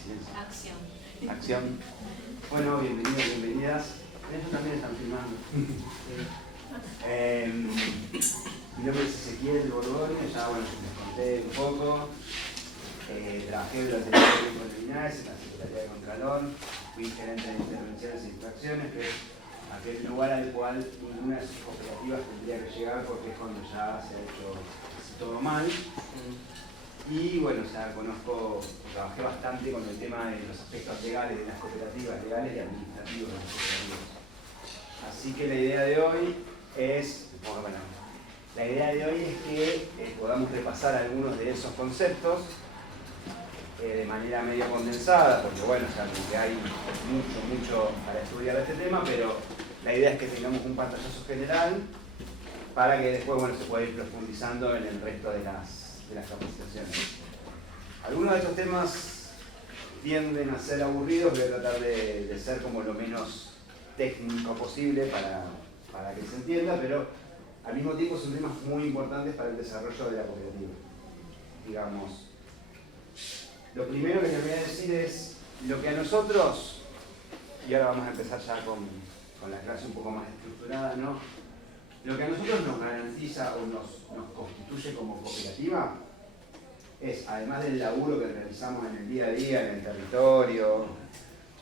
Silencio. Acción. Acción. Bueno, bienvenidos, bienvenidas. Ellos también están filmando. Mi nombre es Ezequiel Borgoño, ya bueno, les conté un poco. Trabajé durante mucho tiempo en Linares, en la Secretaría de Contralor. Fui gerente de intervenciones e infracciones, que es aquel lugar al cual ninguna de sus cooperativas tendría que llegar porque es cuando ya se ha hecho casi todo mal. Y bueno, ya conozco, trabajé bastante con el tema de los aspectos legales de las cooperativas, legales y administrativos de las cooperativas. Así que la idea de hoy es, que podamos repasar algunos de esos conceptos de manera medio condensada, porque bueno, o sea, porque hay mucho para estudiar este tema, pero la idea es que tengamos un pantallazo general para que después bueno, se pueda ir profundizando en el resto de las capacitaciones. Algunos de estos temas tienden a ser aburridos, voy a tratar de ser como lo menos técnico posible para que se entienda, pero al mismo tiempo son temas muy importantes para el desarrollo de la cooperativa. Digamos, lo primero que les voy a decir es lo que a nosotros, y ahora vamos a empezar ya con la clase un poco más estructurada, ¿no? Lo que a nosotros nos garantiza o nos constituye como cooperativa es, además del laburo que realizamos en el día a día, en el territorio,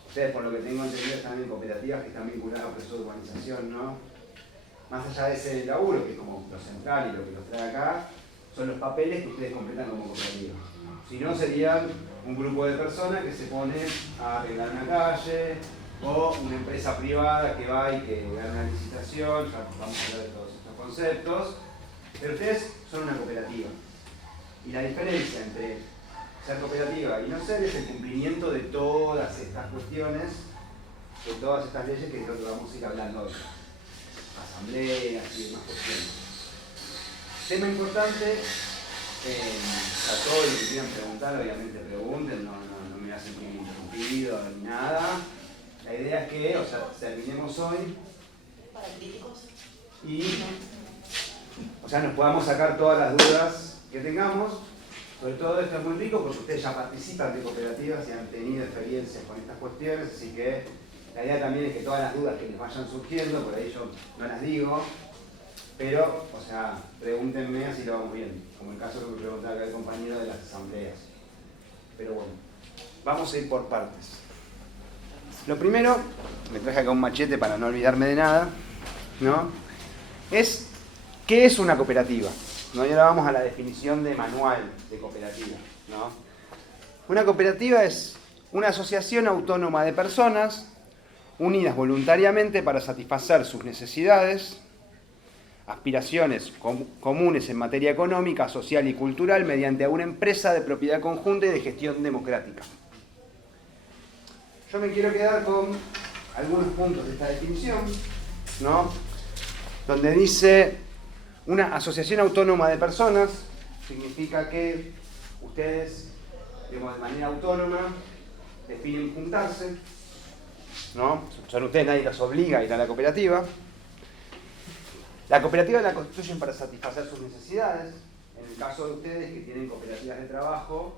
ustedes por lo que tengo entendido están en cooperativas que están vinculadas a procesos de urbanización, ¿no? Más allá de ese laburo, que es como lo central y lo que los trae acá, son los papeles que ustedes completan como cooperativa. Si no, serían un grupo de personas que se ponen a arreglar una calle, o una empresa privada que va y que gana una licitación, ya vamos a hablar de todos estos conceptos, pero ustedes son una cooperativa. Y la diferencia entre ser cooperativa y no ser es el cumplimiento de todas estas cuestiones, de todas estas leyes, que es lo que vamos a ir hablando hoy. Asambleas y demás cuestiones. Tema importante, a todos los que quieran preguntar, obviamente pregunten, no me hacen sentir interrumpido ni nada. La idea es que, terminemos hoy y nos podamos sacar todas las dudas que tengamos. Sobre todo esto es muy rico porque ustedes ya participan de cooperativas y han tenido experiencias con estas cuestiones, así que la idea también es que todas las dudas que les vayan surgiendo, por ahí yo no las digo, pero, pregúntenme así lo vamos viendo, como el caso que me preguntaba acá el compañero de las asambleas. Pero bueno, vamos a ir por partes. Lo primero, me traje acá un machete para no olvidarme de nada, ¿no? Es, ¿qué es una cooperativa? ¿No? Y ahora vamos a la definición de manual de cooperativa, ¿no? Una cooperativa es una asociación autónoma de personas unidas voluntariamente para satisfacer sus necesidades, aspiraciones comunes en materia económica, social y cultural mediante una empresa de propiedad conjunta y de gestión democrática. Yo me quiero quedar con algunos puntos de esta definición, ¿no? Donde dice una asociación autónoma de personas, significa que ustedes, digamos, de manera autónoma, definen juntarse, ¿no? Son ustedes, nadie los obliga a ir a la cooperativa. La cooperativa la constituyen para satisfacer sus necesidades. En el caso de ustedes que tienen cooperativas de trabajo,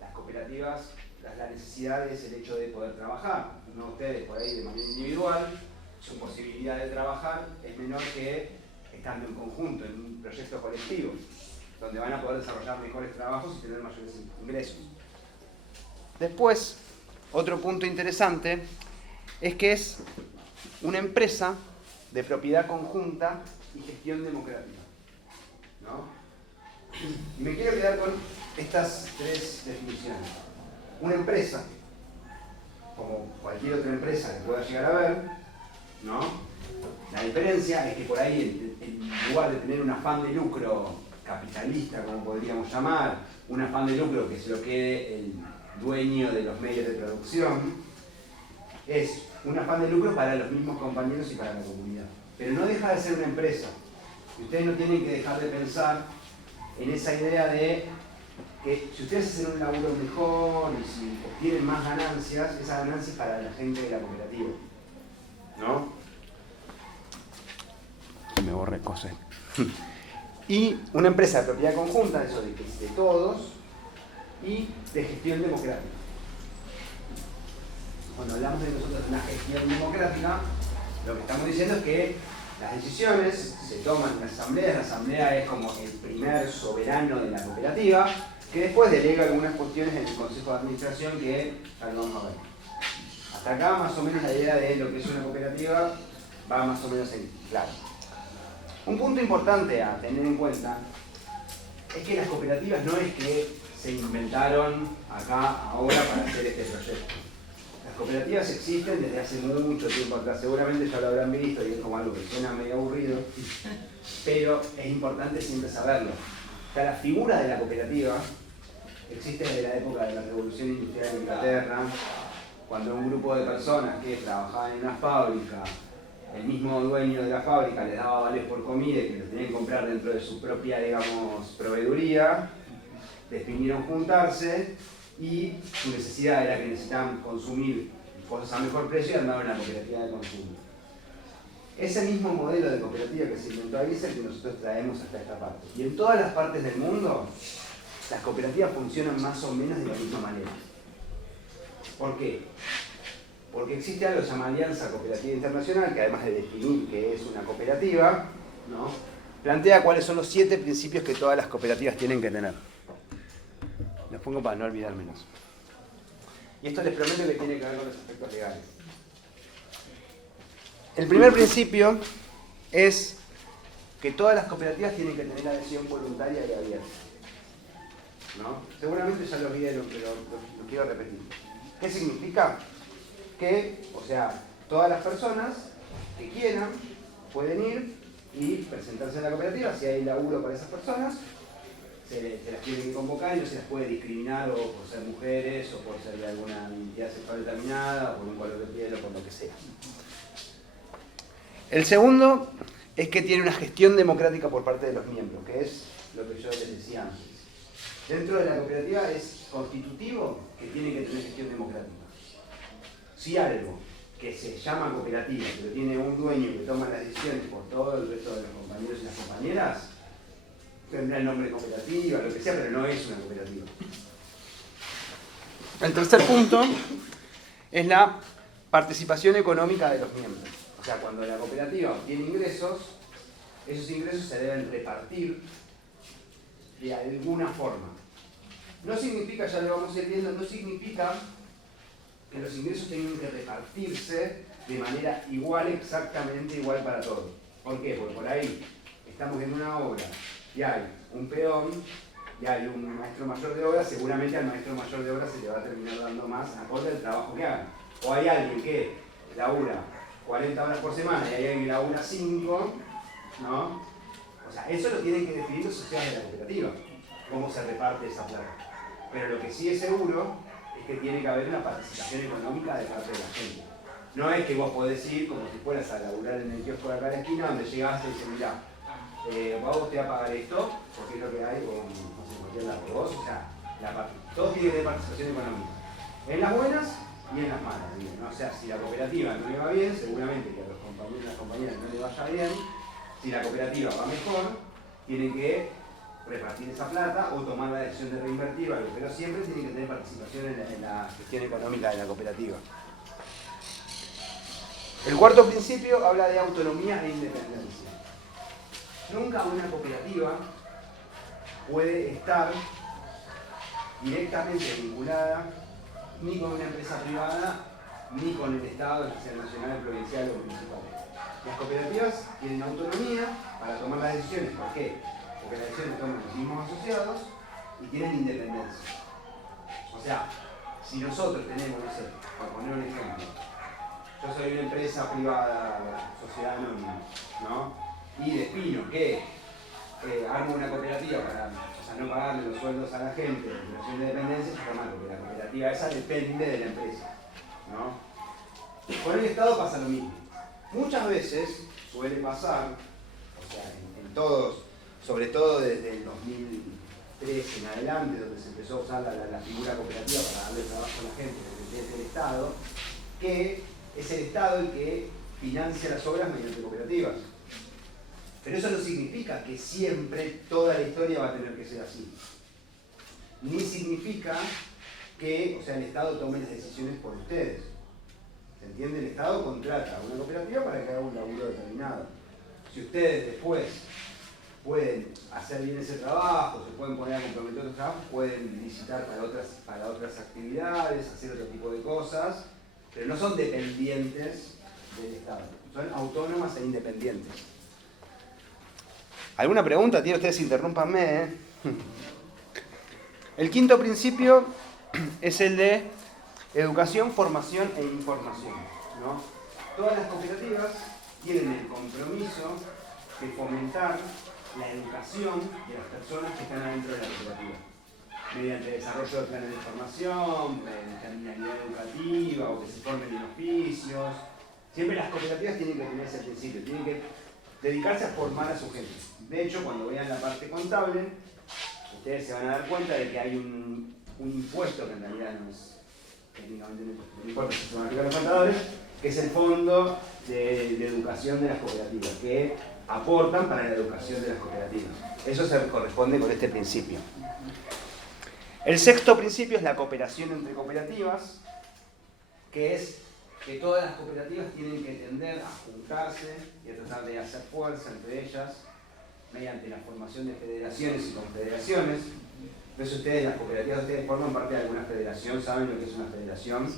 las cooperativas, la necesidad es el hecho de poder trabajar. No ustedes por ahí de manera individual, su posibilidad de trabajar es menor que estando en conjunto, en un proyecto colectivo, donde van a poder desarrollar mejores trabajos y tener mayores ingresos. Después, otro punto interesante es que es una empresa de propiedad conjunta y gestión democrática, ¿no? Y me quiero quedar con estas tres definiciones. Una empresa, como cualquier otra empresa que pueda llegar a ver, ¿no? La diferencia es que por ahí, en lugar de tener un afán de lucro capitalista, como podríamos llamar, un afán de lucro que se lo quede el dueño de los medios de producción, es un afán de lucro para los mismos compañeros y para la comunidad. Pero no deja de ser una empresa. Y ustedes no tienen que dejar de pensar en esa idea de que si ustedes hacen un laburo mejor y si obtienen más ganancias, esa ganancia es para la gente de la cooperativa, ¿no? Me borré cosas. Y una empresa de propiedad conjunta, eso de todos, y de gestión democrática. cuando hablamos de nosotros de una gestión democrática, lo que estamos diciendo es que las decisiones se toman en la asamblea es como el primer soberano de la cooperativa, que después delega algunas cuestiones en el consejo de administración que ya lo vamos a ver. Hasta acá más o menos la idea de lo que es una cooperativa va más o menos en claro. Un punto importante a tener en cuenta es que las cooperativas no es que se inventaron acá ahora para hacer este proyecto. Las cooperativas existen desde hace mucho tiempo atrás, seguramente ya lo habrán visto y es como algo que suena medio aburrido, pero es importante siempre saberlo. O sea, la figura de la cooperativa existe desde la época de la Revolución Industrial en Inglaterra, cuando un grupo de personas que trabajaban en una fábrica, el mismo dueño de la fábrica les daba vales por comida y que los tenían que comprar dentro de su propia, digamos, proveeduría, decidieron juntarse y su necesidad era que necesitaban consumir cosas a mejor precio y armaron una cooperativa de consumo. Ese mismo modelo de cooperativa que se inventó ahí es el que nosotros traemos hasta esta parte. Y en todas las partes del mundo, las cooperativas funcionan más o menos de la misma manera. ¿Por qué? Porque existe algo que se llama Alianza Cooperativa Internacional, que además de definir qué es una cooperativa, ¿no?, plantea cuáles son los 7 principios que todas las cooperativas tienen que tener. Los pongo para no olvidármelos. Y esto les prometo que tiene que ver con los aspectos legales. El primer principio es que todas las cooperativas tienen que tener adhesión voluntaria y abierta, ¿no? Seguramente ya lo vieron, pero lo quiero repetir. ¿Qué significa? Que, o sea, todas las personas que quieran pueden ir y presentarse en la cooperativa. Si hay laburo para esas personas, se las tiene que convocar y no se las puede discriminar o por ser mujeres o por ser de alguna identidad sexual determinada o por un color de piel o por lo que sea. El segundo es que tiene una gestión democrática por parte de los miembros, que es lo que yo les decía antes. Dentro de la cooperativa es constitutivo que tiene que tener gestión democrática. Si algo que se llama cooperativa, pero tiene un dueño que toma las decisiones por todo el resto de los compañeros y las compañeras, tendrá el nombre cooperativa, lo que sea, pero no es una cooperativa. El tercer punto es la participación económica de los miembros. O sea, cuando la cooperativa obtiene ingresos, esos ingresos se deben repartir de alguna forma. No significa, ya lo vamos a ir viendo, no significa que los ingresos tengan que repartirse de manera igual, exactamente igual para todos. ¿Por qué? Porque por ahí estamos en una obra y hay un peón y hay un maestro mayor de obra, seguramente al maestro mayor de obra se le va a terminar dando más acorde al trabajo que hagan. O hay alguien que labura 40 horas por semana y hay alguien que labura 5, ¿no? O sea, eso lo tienen que definir los sociedades de la cooperativa, cómo se reparte esa plata. Pero lo que sí es seguro es que tiene que haber una participación económica de parte de la gente. No es que vos podés ir como si fueras a laburar en el kiosco de acá a la esquina, donde llegaste y dices, mirá, vos te va a pagar esto, porque es lo que hay, o no sé, cualquier lado. Vos, o sea, todos tienen que tener participación económica. En las buenas y en las malas, ¿no? O sea, si la cooperativa no le va bien, seguramente que a los compañeros y las compañeras no le vaya bien. Si la cooperativa va mejor, tienen que repartir esa plata o tomar la decisión de reinvertir algo, pero siempre tienen que tener participación en la gestión económica de la cooperativa. El cuarto principio habla de autonomía e independencia. Nunca una cooperativa puede estar directamente vinculada ni con una empresa privada ni con el Estado, ya sea nacional, provincial o municipal. Las cooperativas tienen autonomía para tomar las decisiones. ¿Por qué? Porque las decisiones toman los mismos asociados y tienen independencia. O sea, si nosotros tenemos, no sé, para poner un ejemplo, yo soy una empresa privada, sociedad anónima, ¿no? Y defino que armo una cooperativa para, o sea, no pagarle los sueldos a la gente, en relación de dependencia, está mal, porque la cooperativa esa depende de la empresa, ¿no? Con el Estado pasa lo mismo. Muchas veces suele pasar, o sea, en todos, sobre todo desde el 2003 en adelante, donde se empezó a usar la figura cooperativa para darle trabajo a la gente desde el Estado, que es el Estado el que financia las obras mediante cooperativas. Pero eso no significa que siempre toda la historia va a tener que ser así. Ni significa que, o sea, el Estado tome las decisiones por ustedes. ¿Se entiende? El Estado contrata a una cooperativa para que haga un laburo determinado. Si ustedes después pueden hacer bien ese trabajo, se pueden poner a comprometer otros trabajos, pueden licitar para otras actividades, hacer otro tipo de cosas, pero no son dependientes del Estado, son autónomas e independientes. ¿Alguna pregunta? Tío, ustedes interrúmpanme, ¿eh? El quinto principio es el de educación, formación e información, ¿no? Todas las cooperativas tienen el compromiso de fomentar la educación de las personas que están adentro de la cooperativa, mediante el desarrollo de planes de formación, de terminalidad educativa o que se formen en oficios. Siempre las cooperativas tienen que tener ese principio, tienen que dedicarse a formar a su gente. De hecho, cuando vean la parte contable, ustedes se van a dar cuenta de que hay un impuesto que en realidad no es técnicamente un impuesto sistemático de los contadores, que es el Fondo de Educación de las Cooperativas, que aportan para la educación de las cooperativas. Eso se corresponde con este principio. El sexto principio es la cooperación entre cooperativas, que es que todas las cooperativas tienen que tender a juntarse y a tratar de hacer fuerza entre ellas mediante la formación de federaciones y confederaciones. Entonces ustedes, las cooperativas, ustedes forman parte de alguna federación, ¿saben lo que es una federación?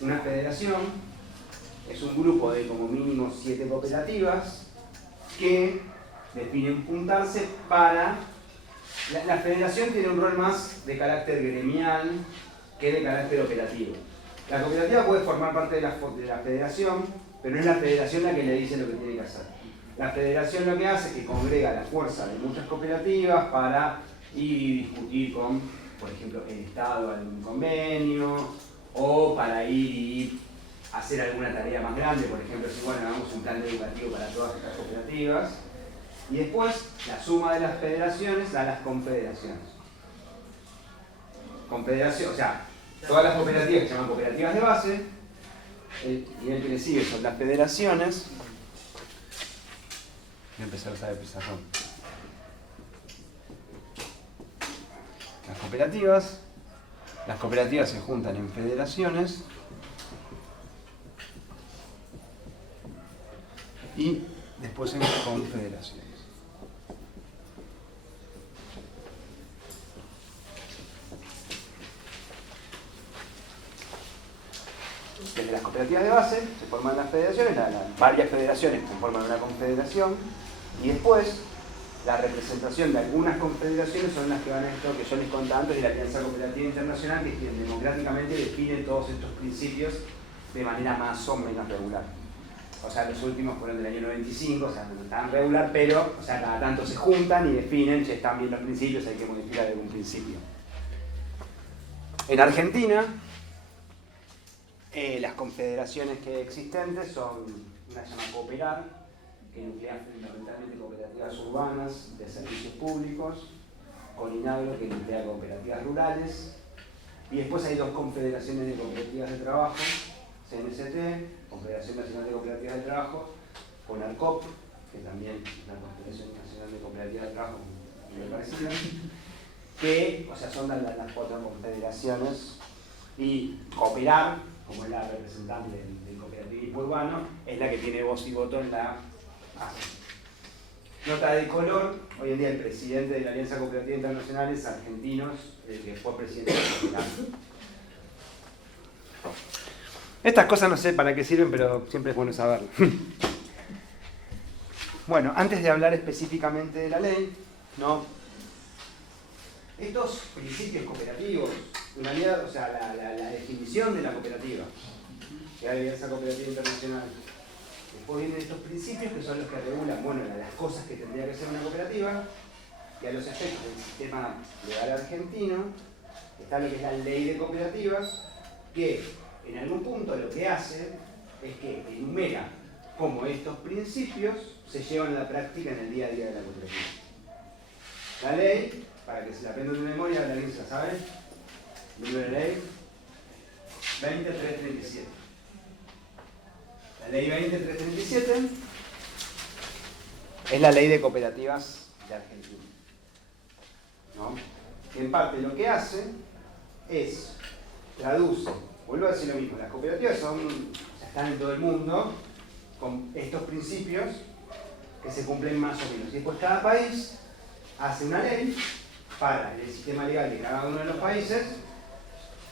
Una federación es un grupo de como mínimo 7 cooperativas que definen juntarse para... La federación tiene un rol más de carácter gremial que de carácter operativo. La cooperativa puede formar parte de la federación, pero no es la federación la que le dice lo que tiene que hacer. La federación lo que hace es que congrega la fuerza de muchas cooperativas para ir y discutir con, por ejemplo, el Estado algún convenio, o para ir y hacer alguna tarea más grande, por ejemplo, si bueno, hagamos un plan educativo para todas estas cooperativas. Y después, la suma de las federaciones da las confederaciones. Confederación, o sea, todas las cooperativas que se llaman cooperativas de base, el nivel que le sigue son las federaciones. Voy a empezar a usar el pizarrón. Las cooperativas se juntan en federaciones y después en confederaciones. Desde las cooperativas de base se forman las federaciones, varias federaciones conforman una confederación, y después la representación de algunas confederaciones son las que van a esto que yo les contaba antes de la Alianza Cooperativa Internacional, que es quien democráticamente define todos estos principios de manera más o menos regular. O sea, los últimos fueron del año 95, o sea, no estaban regular, pero o sea, cada tanto se juntan y definen, si están bien los principios, hay que modificar algún principio. En Argentina, las confederaciones que existentes son, una se llama Cooperar, que nuclea fundamentalmente cooperativas urbanas de servicios públicos, Coninagro, que nuclea cooperativas rurales, y después hay dos confederaciones de cooperativas de trabajo, CNCT, Confederación Nacional de Cooperativas de Trabajo, CONARCOP, que también es la Confederación Nacional de Cooperativas de Trabajo, me parece, que, o sea, son las 4 confederaciones, y Cooperar, como es la representante del cooperativismo urbano, es la que tiene voz y voto en la nota de color. Hoy en día el presidente de la Alianza Cooperativa Internacional es argentino, el que fue presidente de Cooperar. Estas cosas no sé para qué sirven, pero siempre es bueno saberlo. Bueno, antes de hablar específicamente de la ley, ¿no? Estos principios cooperativos, en realidad, o sea, la definición de la cooperativa, que hay en esa Cooperativa Internacional, después vienen estos principios que son los que regulan, bueno, las cosas que tendría que ser una cooperativa, y a los efectos del sistema legal argentino, está lo que es la ley de cooperativas, que en algún punto lo que hace es que enumera cómo estos principios se llevan a la práctica en el día a día de la cooperativa. La ley, para que se la aprendan de memoria, ¿alguien se la sabe? El número de ley 20337. La ley 20337 es la ley de cooperativas de Argentina, ¿no? Que en parte lo que hace es, traduce vuelvo a decir lo mismo, las cooperativas están en todo el mundo con estos principios que se cumplen más o menos. Y después cada país hace una ley para el sistema legal de cada uno de los países,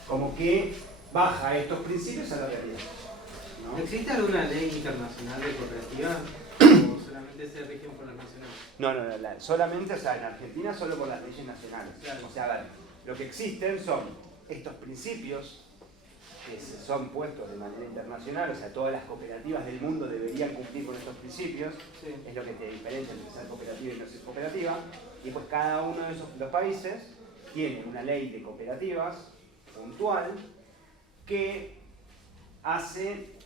como que baja estos principios a la realidad, ¿no? ¿Existe alguna ley internacional de cooperativa o solamente se rigen por las nacionales? No, solamente, o sea, en Argentina solo por las leyes nacionales. Claro. O sea, a ver, lo que existen son estos principios que son puestos de manera internacional, o sea, todas las cooperativas del mundo deberían cumplir con estos principios, Sí. es lo que te diferencia entre ser cooperativa y no ser cooperativa, y pues cada uno de los países tiene una ley de cooperativas puntual que hace,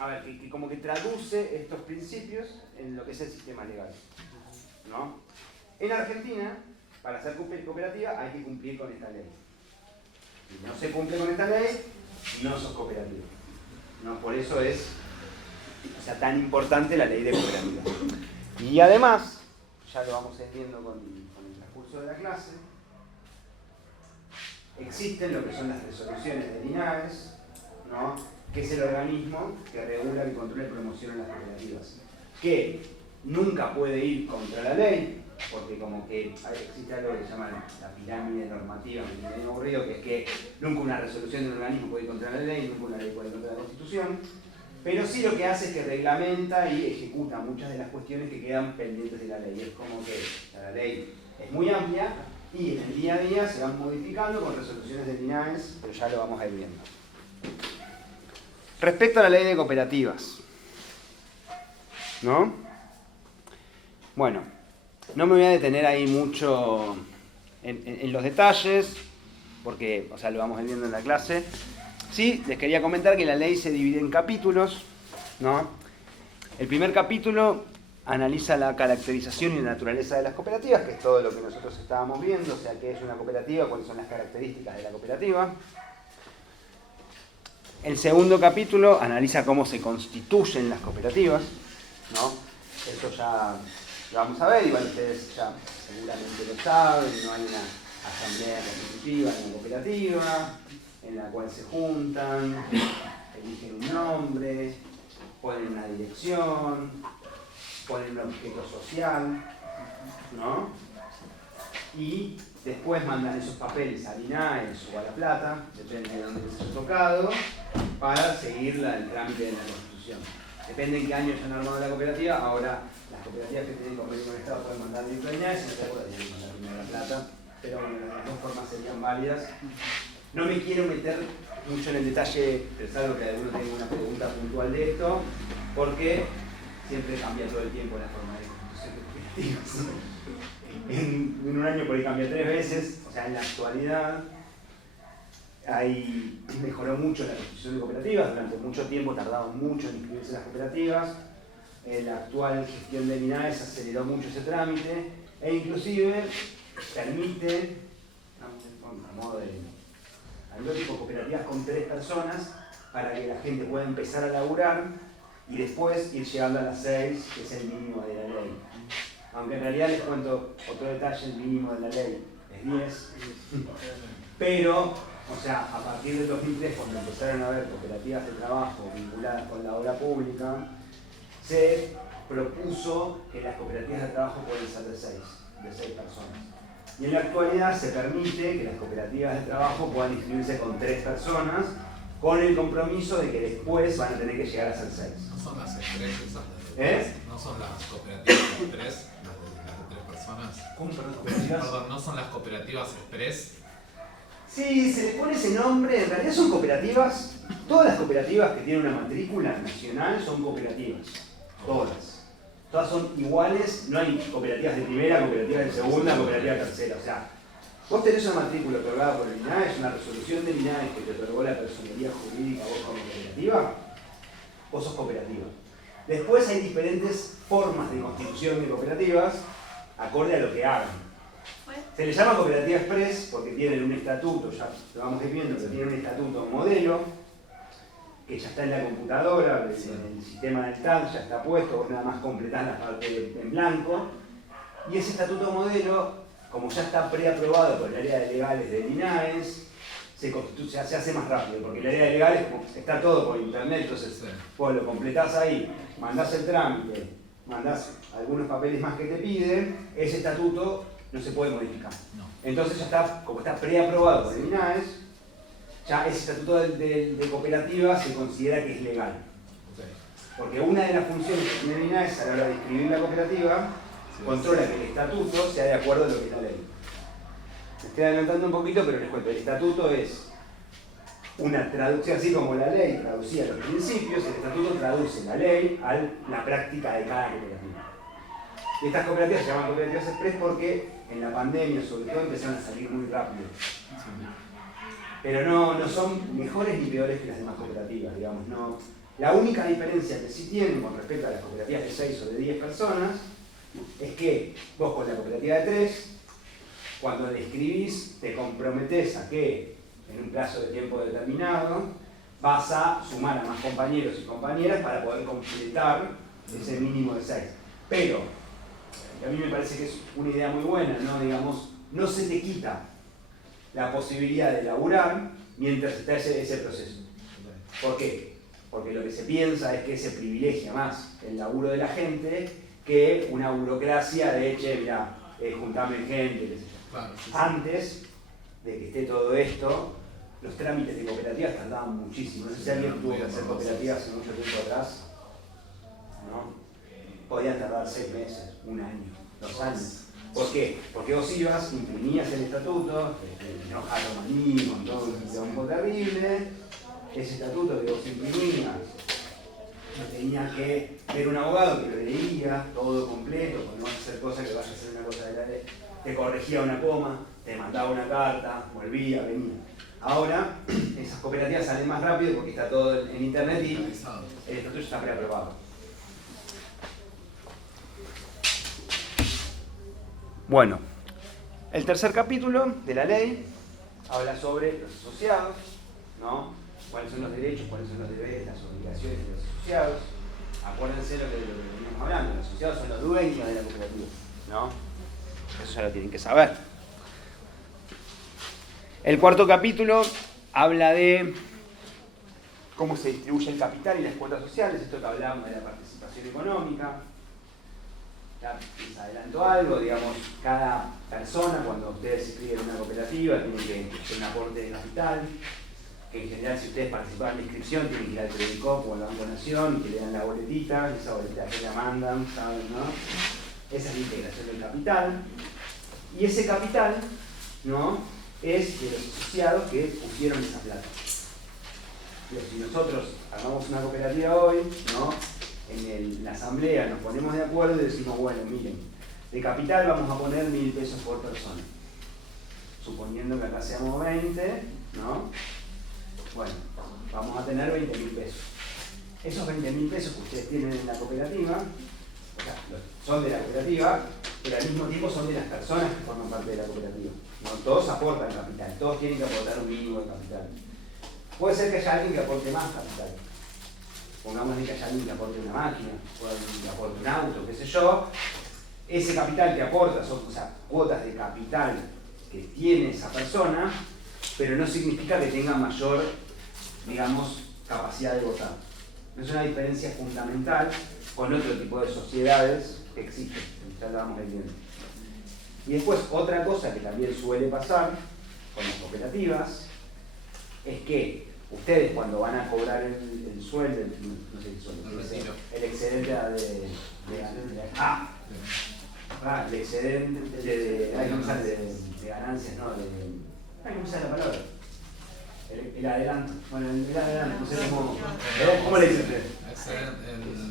a ver, que como que traduce estos principios en lo que es el sistema legal, ¿no? En Argentina, para ser cooperativa hay que cumplir con esta ley. Si no se cumple con esta ley, no sos cooperativo, ¿no? Por eso es, o sea, tan importante la ley de cooperativa. Y además, ya lo vamos a ir viendo con el transcurso de la clase, existen lo que son las resoluciones del INAES, ¿no? Que es el organismo que regula, que controla y promociona las cooperativas, que nunca puede ir contra la ley, porque como que existe algo que se llama la pirámide normativa, me tiene aburrido, que es que nunca una resolución de un organismo puede ir contra la ley, nunca una ley puede ir contra la Constitución, pero sí lo que hace es que reglamenta y ejecuta muchas de las cuestiones que quedan pendientes de la ley. Es como que la ley es muy amplia y en el día a día se van modificando con resoluciones del INAES, pero ya lo vamos a ir viendo. Respecto a la ley de cooperativas, ¿no? Bueno, no me voy a detener ahí mucho en los detalles, porque, o sea, lo vamos a ir viendo en la clase. Sí, les quería comentar que la ley se divide en capítulos, ¿no? El primer capítulo analiza la caracterización y la naturaleza de las cooperativas, que es todo lo que nosotros estábamos viendo, o sea, qué es una cooperativa, cuáles son las características de la cooperativa. El segundo capítulo analiza cómo se constituyen las cooperativas, ¿no? Eso ya lo vamos a ver, igual ustedes ya seguramente lo saben, no hay una asamblea constitutiva en una cooperativa, en la cual se juntan, eligen un nombre, ponen una dirección, ponen un objeto social, ¿no? Y después mandan esos papeles al INAES o a La Plata, depende de dónde les haya tocado, para seguir el trámite de la Constitución. Depende en qué año se han armado la cooperativa. Ahora, las cooperativas que tienen convenio con el Estado pueden mandar directo al INAES, y no te acuerdas, tienen que mandar primero a La Plata, pero bueno, las dos formas serían válidas. No me quiero meter mucho en el detalle, salvo que alguno tenga una pregunta puntual de esto, porque siempre cambia todo el tiempo la forma de constitución de cooperativas. En un año por ahí cambia 3 veces, o sea, en la actualidad mejoró mucho la constitución de cooperativas, durante mucho tiempo tardaron mucho en inscribirse las cooperativas, la actual gestión del INAES aceleró mucho ese trámite, e inclusive permite, a modo de algo tipo cooperativas con 3 personas, para que la gente pueda empezar a laburar y después ir llegando a las 6, que es el mínimo de la ley. Aunque en realidad les cuento otro detalle, el mínimo de la ley es 10, pero, o sea, a partir del 2003, cuando empezaron a haber cooperativas de trabajo vinculadas con la obra pública, se propuso que las cooperativas de trabajo pueden ser de 6 personas. Y en la actualidad se permite que las cooperativas de trabajo puedan inscribirse con 3 personas, con el compromiso de que después van a tener que llegar a ser 6. ¿No son las express esas? ¿No son las cooperativas express, las de 3 personas? ¿Cómo son las cooperativas? Perdón, ¿no son las cooperativas express? Sí, se le pone ese nombre, en realidad son cooperativas, todas las cooperativas que tienen una matrícula nacional son cooperativas, todas. Todas son iguales, no hay cooperativas de primera, cooperativas de segunda, cooperativas de tercera. O sea, vos tenés una matrícula otorgada por el INAES, una resolución del INAES que te otorgó la personería jurídica vos como cooperativa, vos sos cooperativa. Después hay diferentes formas de constitución de cooperativas, acorde a lo que hagan. Se les llama cooperativa express porque tienen un estatuto, ya lo vamos a ir viendo, pero tienen un estatuto modelo, que ya está en la computadora, en el sistema del TAC, ya está puesto, vos nada más completás la parte en blanco. Y ese estatuto modelo, como ya está preaprobado por el área de legales del INAES, se hace más rápido, porque la idea legal es como, está todo por internet, entonces vos lo completás ahí, mandás el trámite, mandás algunos papeles más que te piden, ese estatuto no se puede modificar. No. Entonces ya está, como está preaprobado por el INAES, ya ese estatuto de cooperativa se considera que es legal. Okay. Porque una de las funciones que tiene el INAES a la hora de inscribir la cooperativa, controla que el estatuto sea de acuerdo a lo que es la ley. Me estoy adelantando un poquito, pero les cuento. El estatuto es una traducción, así como la ley traducía los principios, el estatuto traduce la ley a la práctica de cada cooperativa. Y estas cooperativas se llaman cooperativas express porque en la pandemia, sobre todo, empezaron a salir muy rápido. Pero no son mejores ni peores que las demás cooperativas, digamos. No. La única diferencia que sí tienen con respecto a las cooperativas de 6 o de 10 personas es que vos con la cooperativa de 3, cuando le escribís, te comprometés a que en un plazo de tiempo determinado vas a sumar a más compañeros y compañeras para poder completar ese mínimo de 6. Pero, a mí me parece que es una idea muy buena, ¿no? Digamos, no se te quita la posibilidad de laburar mientras está ese proceso. ¿Por qué? Porque lo que se piensa es que se privilegia más el laburo de la gente que una burocracia de, che, mirá, juntame gente, qué sé yo. Claro, sí. Antes de que esté todo esto, los trámites de cooperativas tardaban muchísimo. No sé si alguien tuvo que hacer cooperativas hace mucho tiempo atrás, ¿no? Podían tardar 6 meses, 1 año, 2 años. ¿Por qué? Porque vos ibas, imprimías el estatuto, enojaron maní, todo un tiempo terrible, ese estatuto que vos imprimías, tenía que ver un abogado que lo leía todo completo, para no hacer cosas que vaya a ser una cosa de la ley, te corregía una coma, te mandaba una carta, volvía, venía. Ahora, esas cooperativas salen más rápido porque está todo en internet y el estatuto está preaprobado. Bueno, el tercer capítulo de la ley habla sobre los asociados, ¿no? Cuáles son los derechos, cuáles son los deberes, las obligaciones de los asociados. Acuérdense lo que venimos hablando, los asociados son los dueños de la cooperativa, ¿no? Eso ya lo tienen que saber. El cuarto capítulo habla de cómo se distribuye el capital y las cuotas sociales, esto que hablábamos de la participación económica. Ya les adelanto algo, digamos, cada persona cuando ustedes se inscriben en una cooperativa tiene que hacer un aporte de capital, que en general si ustedes participan en la inscripción tienen que ir al Credicop o al Banco Nación, que le dan la boletita, esa boletita que la mandan, ¿saben, no? Esa es la integración del capital. Y ese capital, ¿no?, es de los asociados que pusieron esa plata. Pero si nosotros armamos una cooperativa hoy, ¿no?, en la asamblea nos ponemos de acuerdo y decimos, bueno, miren, de capital vamos a poner 1.000 pesos por persona. Suponiendo que acá seamos 20, ¿no? Bueno, vamos a tener 20.000 pesos. Esos 20.000 pesos que ustedes tienen en la cooperativa, o sea, son de la cooperativa, pero al mismo tiempo son de las personas que forman parte de la cooperativa, ¿no? Todos aportan capital, todos tienen que aportar un mínimo de capital. Puede ser que haya alguien que aporte más capital. Pongámosle que haya alguien que aporte una máquina, o alguien que aporte un auto, qué sé yo. Ese capital que aporta son, o sea, cuotas de capital que tiene esa persona, pero no significa que tenga mayor, digamos, capacidad de votar. No es una diferencia fundamental con otro tipo de sociedades que existen, ya lo vamos viendo. Y después, otra cosa que también suele pasar con las cooperativas es que ustedes cuando van a cobrar el sueldo, no sé el sueldo, el excedente el excedente de ganancias, no, ay, no sé la palabra. El adelanto. Bueno, el adelanto, no sé cómo le dicen ustedes.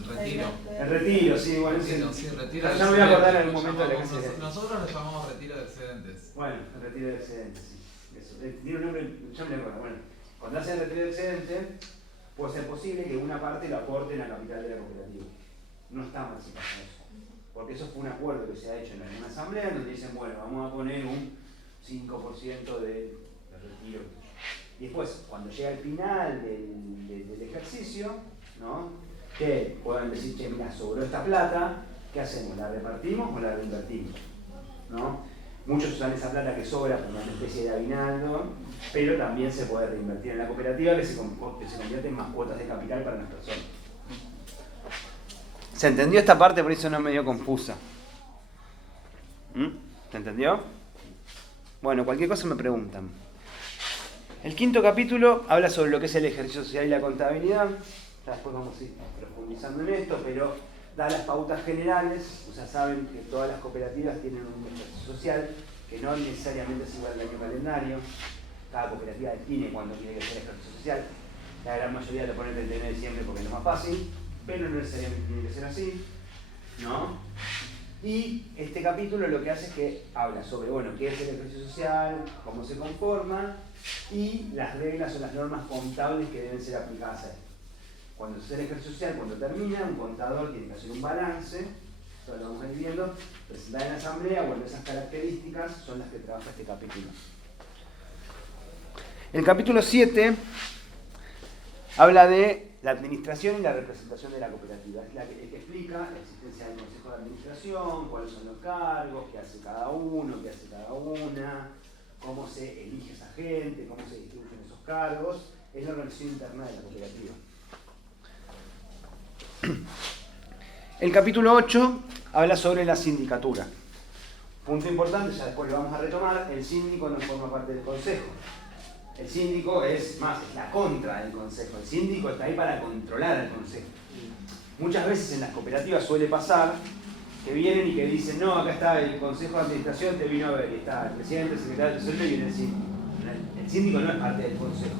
El retiro. El retiro, sí, bueno. Retiro ya me voy a acordar en algún momento de la clase. Nosotros lo llamamos retiro de excedentes. Bueno, el retiro de excedentes, sí. Eso. Tiene un nombre, ya me acuerdo. Bueno, cuando hacen el retiro de excedente, puede ser posible que una parte la aporten a capital de la cooperativa. No está mal si pasa eso. Porque eso fue un acuerdo que se ha hecho en alguna asamblea donde dicen, bueno, vamos a poner un 5% de retiro. Y después, cuando llega el final del ejercicio, ¿no?, que puedan decir, che, mira, sobró esta plata, ¿qué hacemos? ¿La repartimos o la reinvertimos? ¿No? Muchos usan esa plata que sobra como una especie de aguinaldo, pero también se puede reinvertir en la cooperativa que se convierte en más cuotas de capital para las personas. ¿Se entendió esta parte? Por eso no es medio confusa. ¿Se entendió? Bueno, cualquier cosa me preguntan. El quinto capítulo habla sobre lo que es el ejercicio social y la contabilidad. Ya después vamos a ir profundizando en esto, pero da las pautas generales. O sea, saben que todas las cooperativas tienen un ejercicio social que no necesariamente es igual al año calendario. Cada cooperativa define cuándo tiene que ser ejercicio social. La gran mayoría lo pone el 31 de diciembre porque es lo más fácil, pero no necesariamente tiene que ser así, ¿no? Y este capítulo lo que hace es que habla sobre, bueno, qué es el ejercicio social, cómo se conforma y las reglas o las normas contables que deben ser aplicadas a él. Cuando se hace el ejercicio social, cuando termina, un contador tiene que hacer un balance, esto lo vamos a ir viendo, presentar en la asamblea, bueno, esas características son las que trabaja este capítulo. El capítulo 7 habla de la administración y la representación de la cooperativa. Es el que explica la existencia del consejo de administración, cuáles son los cargos, qué hace cada uno, qué hace cada una, cómo se elige esa gente, cómo se distribuyen esos cargos. Es la organización interna de la cooperativa. El capítulo 8 habla sobre la sindicatura. Punto importante, ya después lo vamos a retomar, el síndico no forma parte del consejo. El síndico es la contra del consejo. El síndico está ahí para controlar al consejo. Muchas veces en las cooperativas suele pasar que vienen y que dicen, no, acá está el consejo de administración, te vino a ver, y está el presidente, el secretario del tesoro y viene el síndico. El síndico no es parte del consejo.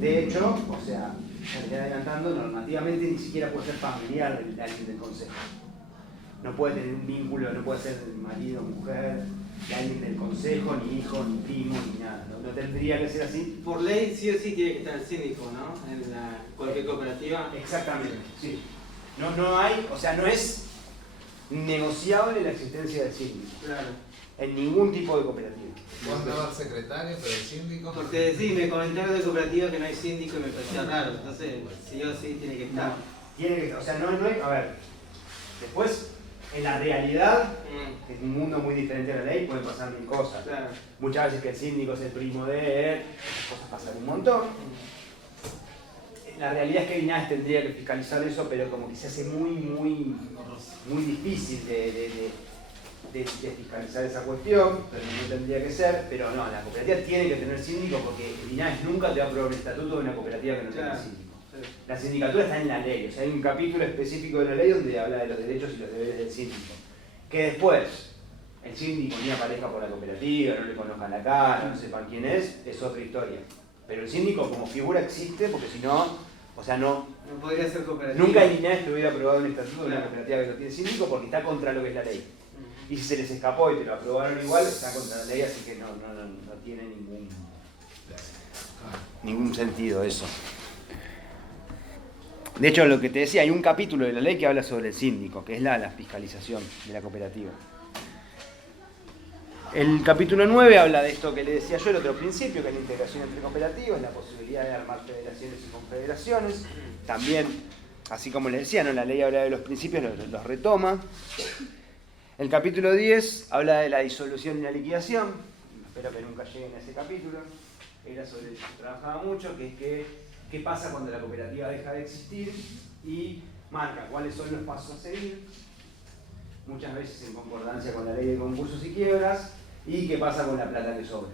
De hecho, o sea, ya estoy adelantando, normativamente ni siquiera puede ser familiar de alguien del consejo. No puede tener un vínculo, no puede ser marido, mujer, de alguien del consejo, ni hijo, ni primo, ni nada. No tendría que ser así. Por ley sí o sí tiene que estar el síndico, ¿no? En cualquier cooperativa. Exactamente, sí. No hay, o sea, no es negociable la existencia del síndico. Claro. En ningún tipo de cooperativa. Vos no el secretario, pero el síndico. Porque sí, me comentaron de cooperativa que no hay síndico y me parecía raro. Entonces, sí o sí tiene que estar. No, tiene que, o sea, no hay, a ver, después, en la realidad, que es un mundo muy diferente a la ley, pueden pasar mil cosas. Claro. Muchas veces que el síndico es el primo de él, esas cosas pasan un montón. La realidad es que INAES tendría que fiscalizar eso, pero como que se hace muy difícil de fiscalizar esa cuestión, pero no tendría que ser, pero no, la cooperativa tiene que tener síndico porque el INAES nunca te va a aprobar un estatuto de una cooperativa que no tenga síndico. La sindicatura está en la ley, o sea, hay un capítulo específico de la ley donde habla de los derechos y los deberes del síndico. Que después el síndico ni aparezca por la cooperativa, no le conozcan la cara, no sepan quién es otra historia. Pero el síndico como figura existe porque si no, o sea, no podría ser cooperativa. Nunca el INAES te hubiera aprobado un estatuto de una cooperativa que no tiene síndico porque está contra lo que es la ley. Y si se les escapó y te lo aprobaron igual, está contra la ley, así que no tiene ningún sentido eso. De hecho, lo que te decía, hay un capítulo de la ley que habla sobre el síndico, que es la fiscalización de la cooperativa. El capítulo 9 habla de esto que le decía yo, el otro principio, que es la integración entre cooperativas, la posibilidad de armar federaciones y confederaciones. También, así como les decía, ¿no? La ley habla de los principios, los retoma. El capítulo 10 habla de la disolución y la liquidación. Espero que nunca lleguen a ese capítulo. Era sobre el que se trabajaba mucho, que es qué pasa cuando la cooperativa deja de existir y marca cuáles son los pasos a seguir, muchas veces en concordancia con la ley de concursos y quiebras, y qué pasa con la plata que sobra.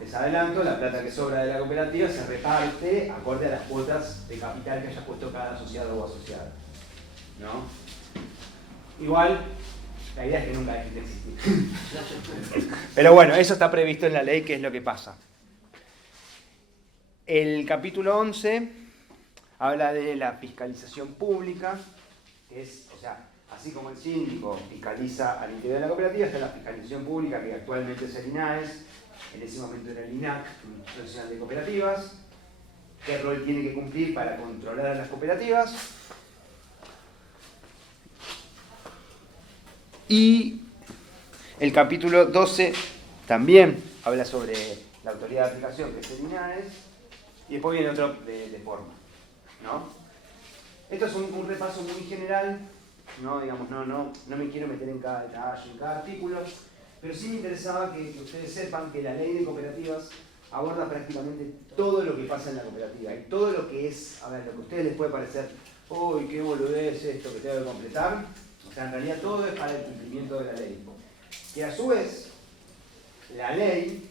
Les adelanto, la plata que sobra de la cooperativa se reparte acorde a las cuotas de capital que haya puesto cada asociado o asociada, ¿no? Igual, la idea es que nunca deje de existir. Pero bueno, eso está previsto en la ley, que es lo que pasa. El capítulo 11 habla de la fiscalización pública, que es, o sea, así como el síndico fiscaliza al interior de la cooperativa, está la fiscalización pública, que actualmente es el INAES, en ese momento era el INAC, el Instituto Nacional de Cooperativas. ¿Qué rol tiene que cumplir para controlar a las cooperativas? Y el capítulo 12 también habla sobre la autoridad de aplicación, que es el INAES, y después viene otro de forma, ¿no? Esto es un repaso muy general, no me quiero meter en cada detalle, en cada artículo. pero sí me interesaba que ustedes sepan que la ley de cooperativas aborda prácticamente todo lo que pasa en la cooperativa y todo lo que es, a ver, lo que a ustedes les puede parecer, uy, qué boludez esto que tengo que completar, o sea, en realidad todo es para el cumplimiento de la ley. Que a su vez, la ley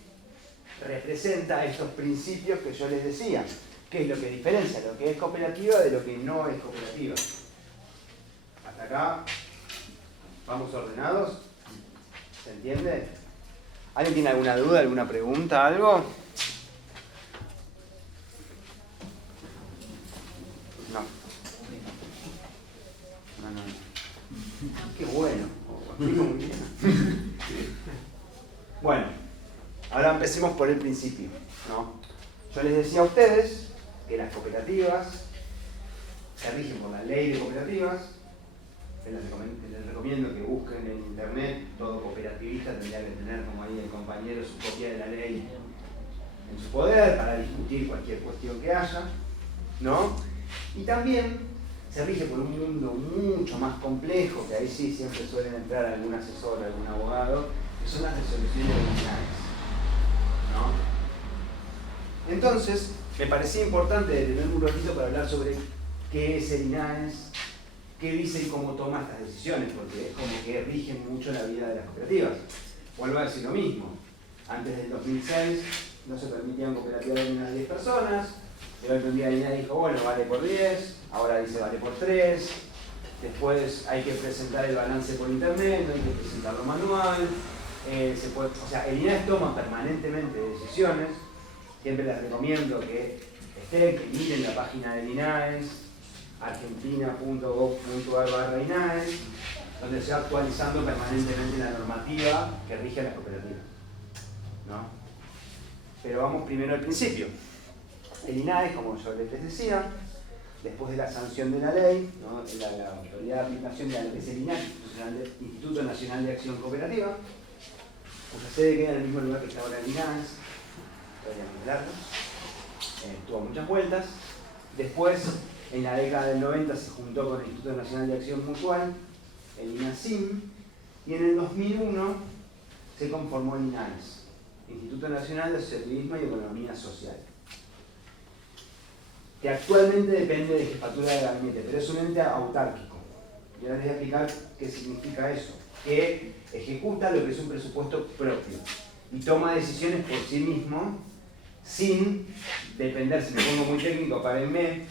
representa estos principios que yo les decía, que es lo que diferencia lo que es cooperativa de lo que no es cooperativa. Hasta acá, ¿vamos ordenados? ¿Se entiende? ¿Alguien tiene alguna duda, alguna pregunta, algo? No. Qué bueno. Muy bien. Bueno, ahora empecemos por el principio, ¿no? Yo les decía a ustedes que las cooperativas se rigen por la ley de cooperativas. Les recomiendo que busquen en internet. Todo cooperativista tendría que tener, como ahí el compañero, su copia de la ley en su poder para discutir cualquier cuestión que haya, ¿no? Y también se rige por un mundo mucho más complejo, que ahí sí siempre suelen entrar algún asesor, algún abogado, que son las resoluciones lineales, ¿no? Entonces, me parecía importante detenerme un ratito para hablar sobre qué es el INAES, qué dice y cómo toma estas decisiones, porque es como que rigen mucho la vida de las cooperativas. Vuelvo a decir lo mismo. Antes del 2006 no se permitían cooperativas de menos de 10 personas. De repente un día el INAE dijo, bueno, vale por 10, ahora dice vale por 3. Después hay que presentar el balance por internet, no hay que presentarlo manual. O sea, el INAE toma permanentemente decisiones. Siempre les recomiendo que miren la página del INAES, argentina.gov.ar/INAES, donde se va actualizando permanentemente la normativa que rige a las cooperativas, ¿no? Pero vamos primero al principio. El INAES, como yo les decía, después de la sanción de la ley, ¿no? la autoridad de aplicación de lo que es el INAES, Instituto Nacional de Acción Cooperativa, cuya sede queda en el mismo lugar que está ahora el INAES, todavía muy largo, tuvo muchas vueltas. Después, en la década del 90 se juntó con el Instituto Nacional de Acción Mutual, el INACIM, y en el 2001 se conformó el INAES, Instituto Nacional de Asociativismo y Economía Social, que actualmente depende de jefatura de gabinete, pero es un ente autárquico. Y ahora les voy a explicar qué significa eso, que ejecuta lo que es un presupuesto propio y toma decisiones por sí mismo, sin depender, si me pongo muy técnico, párenme,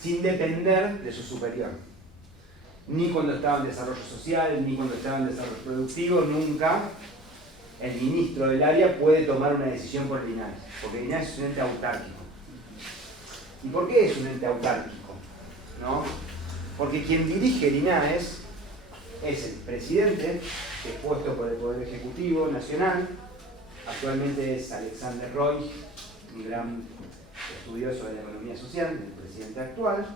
sin depender de su superior. Ni cuando estaba en desarrollo social, ni cuando estaba en desarrollo productivo, nunca el ministro del área puede tomar una decisión por el INAES, porque el INAES es un ente autárquico. ¿Y por qué es un ente autárquico? ¿No? Porque quien dirige el INAES es el presidente, que es puesto por el Poder Ejecutivo Nacional. Actualmente es Alexander Roy, un gran estudioso de la economía social, el presidente actual.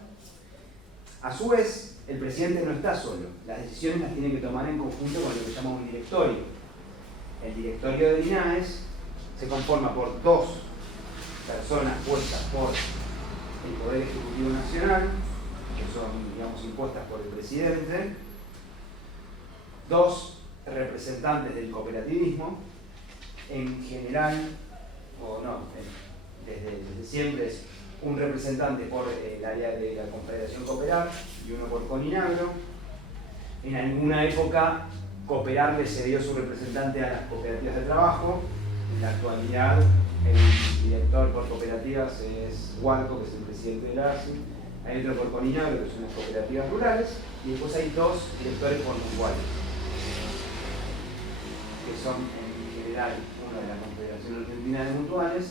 A su vez, el presidente no está solo. Las decisiones las tiene que tomar en conjunto con lo que llamamos un directorio. El directorio del INAES se conforma por 2 personas puestas por el Poder Ejecutivo Nacional, que son, digamos, impuestas por el presidente, 2 representantes del cooperativismo, en general, o no, desde siempre es un representante por el área de la Confederación Cooperar y uno por Coninagro. En alguna época, Cooperar le cedió su representante a las cooperativas de trabajo. En la actualidad, el director por cooperativas es Huarco, que es el presidente de la ASI. Hay otro por Coninagro, que son las cooperativas rurales. Y después hay 2 directores por mutuales, que son en general uno de la Confederación Argentina de Mutuales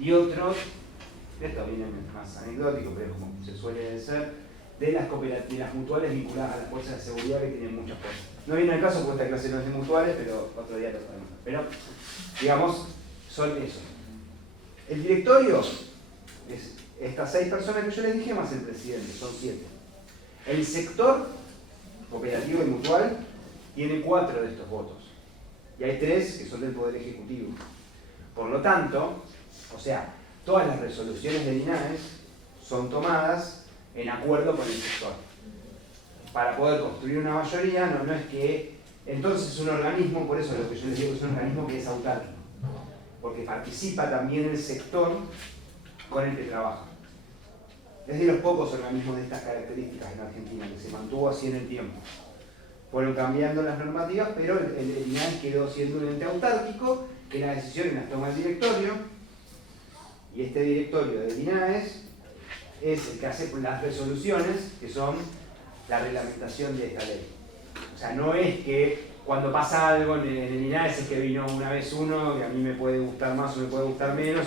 y otro, esto viene más anecdótico, pero es como se suele decir, de las cooperativas mutuales vinculadas a las fuerzas de seguridad, que tienen muchas cosas. No viene al caso porque esta clase no es de mutuales, pero otro día lo sabemos. Pero, digamos, son eso. El directorio es estas 6 personas que yo les dije, más el presidente, son 7. El sector cooperativo y mutual tiene 4 de estos votos. Y hay 3 que son del Poder Ejecutivo. Por lo tanto, o sea, todas las resoluciones del INAES son tomadas en acuerdo con el sector. Para poder construir una mayoría, no es que Entonces es un organismo, por eso es lo que yo les digo, es un organismo que es autárquico, porque participa también el sector con el que trabaja. Es de los pocos organismos de estas características en Argentina, que se mantuvo así en el tiempo. Fueron cambiando las normativas, pero el INAES quedó siendo un ente autárquico, que las decisiones las toma el directorio, y este directorio del INAES es el que hace las resoluciones, que son la reglamentación de esta ley. O sea, no es que cuando pasa algo en el INAES es que vino una vez uno, que a mí me puede gustar más o me puede gustar menos,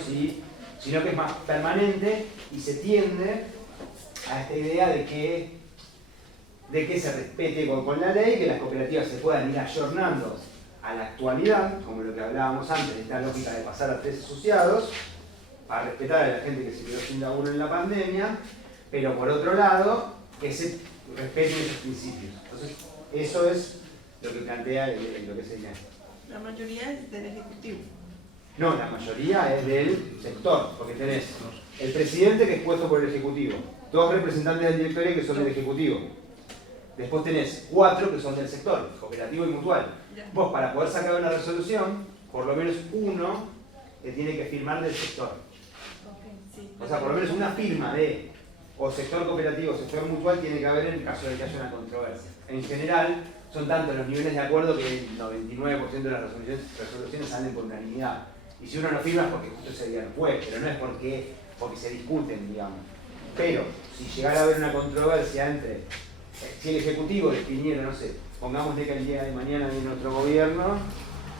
sino que es más permanente y se tiende a esta idea de que se respete con la ley, que las cooperativas se puedan ir ayornando a la actualidad, como lo que hablábamos antes, de esta lógica de pasar a 3 asociados, para respetar a la gente que se quedó sin laburo en la pandemia, pero por otro lado, que se respeten esos principios. Entonces, eso es lo que plantea lo que es el INAES. La mayoría es del Ejecutivo. No, la mayoría es del sector, porque tenés el presidente que es puesto por el Ejecutivo, 2 representantes del directorio que son del Ejecutivo, después tenés 4 que son del sector, cooperativo y mutual. Vos, para poder sacar una resolución, por lo menos uno te tiene que firmar del sector. O sea, por lo menos una firma de o sector cooperativo o sector mutual tiene que haber en el caso de que haya una controversia. En general, son tantos los niveles de acuerdo que el 99% de las resoluciones salen por unanimidad. Y si uno no firma es porque justo ese día no fue, pero no es porque se discuten, digamos. Pero, si llegara a haber una controversia entre, si el Ejecutivo definiera, no sé, pongámosle que el día de mañana viene otro gobierno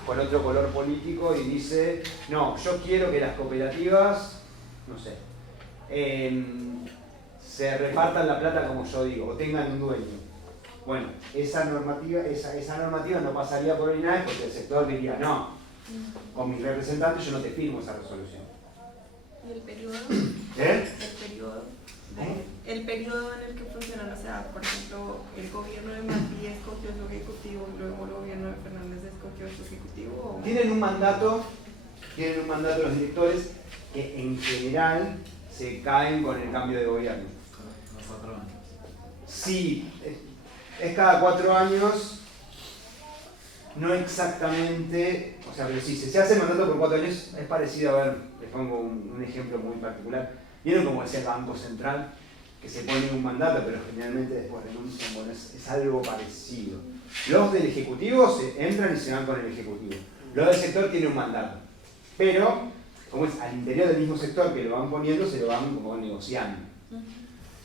con otro color político y dice, no, yo quiero que las cooperativas, no sé, se repartan la plata como yo digo, o tengan un dueño. Bueno, esa normativa no pasaría por el INAES porque el sector diría, no, con mis representantes yo no te firmo esa resolución. ¿Y el periodo? ¿Eh? El periodo en el que funcionan, o sea, por ejemplo, el gobierno de Macri escogió su ejecutivo, luego el gobierno de Fernández escogió su ejecutivo. Tienen un mandato los directores que en general se caen con el cambio de gobierno. Los 4 años. Sí, es cada 4 años, no exactamente, o sea, pero si se hace el mandato por 4 años, es parecido, a ver, les pongo un ejemplo muy particular. ¿Vieron cómo decía el Banco Central? Que se pone un mandato, pero generalmente después renuncian. Bueno, es algo parecido. Los del Ejecutivo entran y se van con el Ejecutivo. Los del sector tienen un mandato. Pero, como es al interior del mismo sector que lo van poniendo, se lo van como negociando.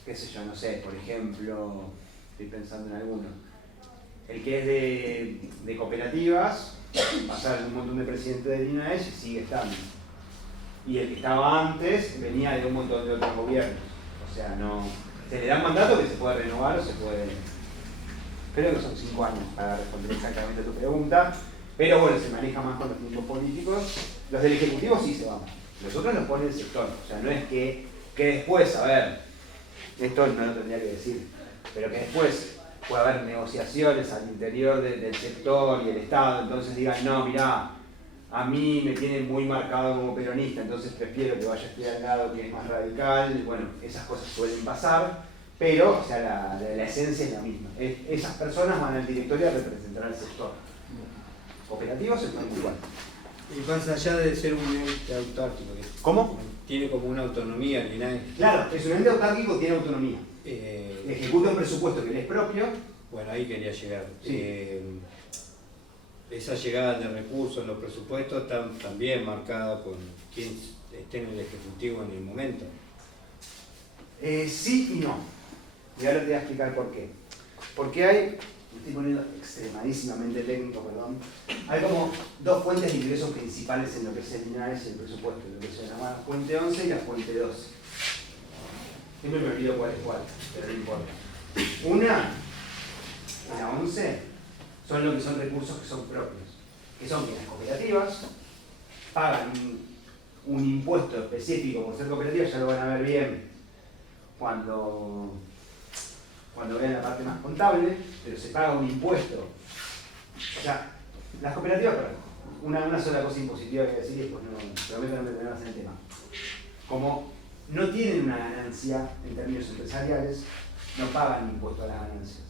Qué sé yo, no sé, por ejemplo, estoy pensando en alguno. El que es de cooperativas, pasar un montón de presidentes del INAES y sigue estando. Y el que estaba antes venía de un montón de otros gobiernos. O sea, no. Se le da un mandato que se puede renovar o se puede. Creo que son 5 años para responder exactamente a tu pregunta. Pero bueno, se maneja más con los tiempos políticos. Los del Ejecutivo sí se van. Los otros los pone el sector. O sea, no es que después, a ver, esto no lo tendría que decir, pero que después pueda haber negociaciones al interior del sector y el Estado, entonces digan, no, mirá, a mí me tienen muy marcado como peronista, entonces prefiero que vaya a estudiar al lado que es más radical. Bueno, esas cosas suelen pasar, pero o sea, la esencia es la misma. Esas personas van al directorio a representar al sector. Cooperativos sector igual. Y más allá de ser un ente autárquico, ¿Cómo? tiene como una autonomía el INAES. Claro, es un ente autárquico, tiene autonomía. Ejecuta un presupuesto que le es propio. Bueno, ahí quería llegar. Sí. Esa llegada de recursos, los presupuestos están también marcados con quién esté en el Ejecutivo en el momento. Sí y no. Y ahora te voy a explicar por qué. Porque hay, me estoy poniendo extremadísimamente técnico, perdón, hay como 2 fuentes de ingresos principales en lo que es el INAES y el presupuesto, lo que se llama la fuente 11 y la fuente 12. Siempre me olvido cuál es cuál, pero no importa. Una, la 11, son lo que son recursos que son propios, que son que las cooperativas pagan un impuesto específico por ser cooperativas, ya lo van a ver bien cuando vean la parte más contable, pero se paga un impuesto. O sea, las cooperativas, una sola cosa impositiva que decir, y después prometo no meterme más en el tema. Como no tienen una ganancia en términos empresariales, no pagan impuesto a las ganancias.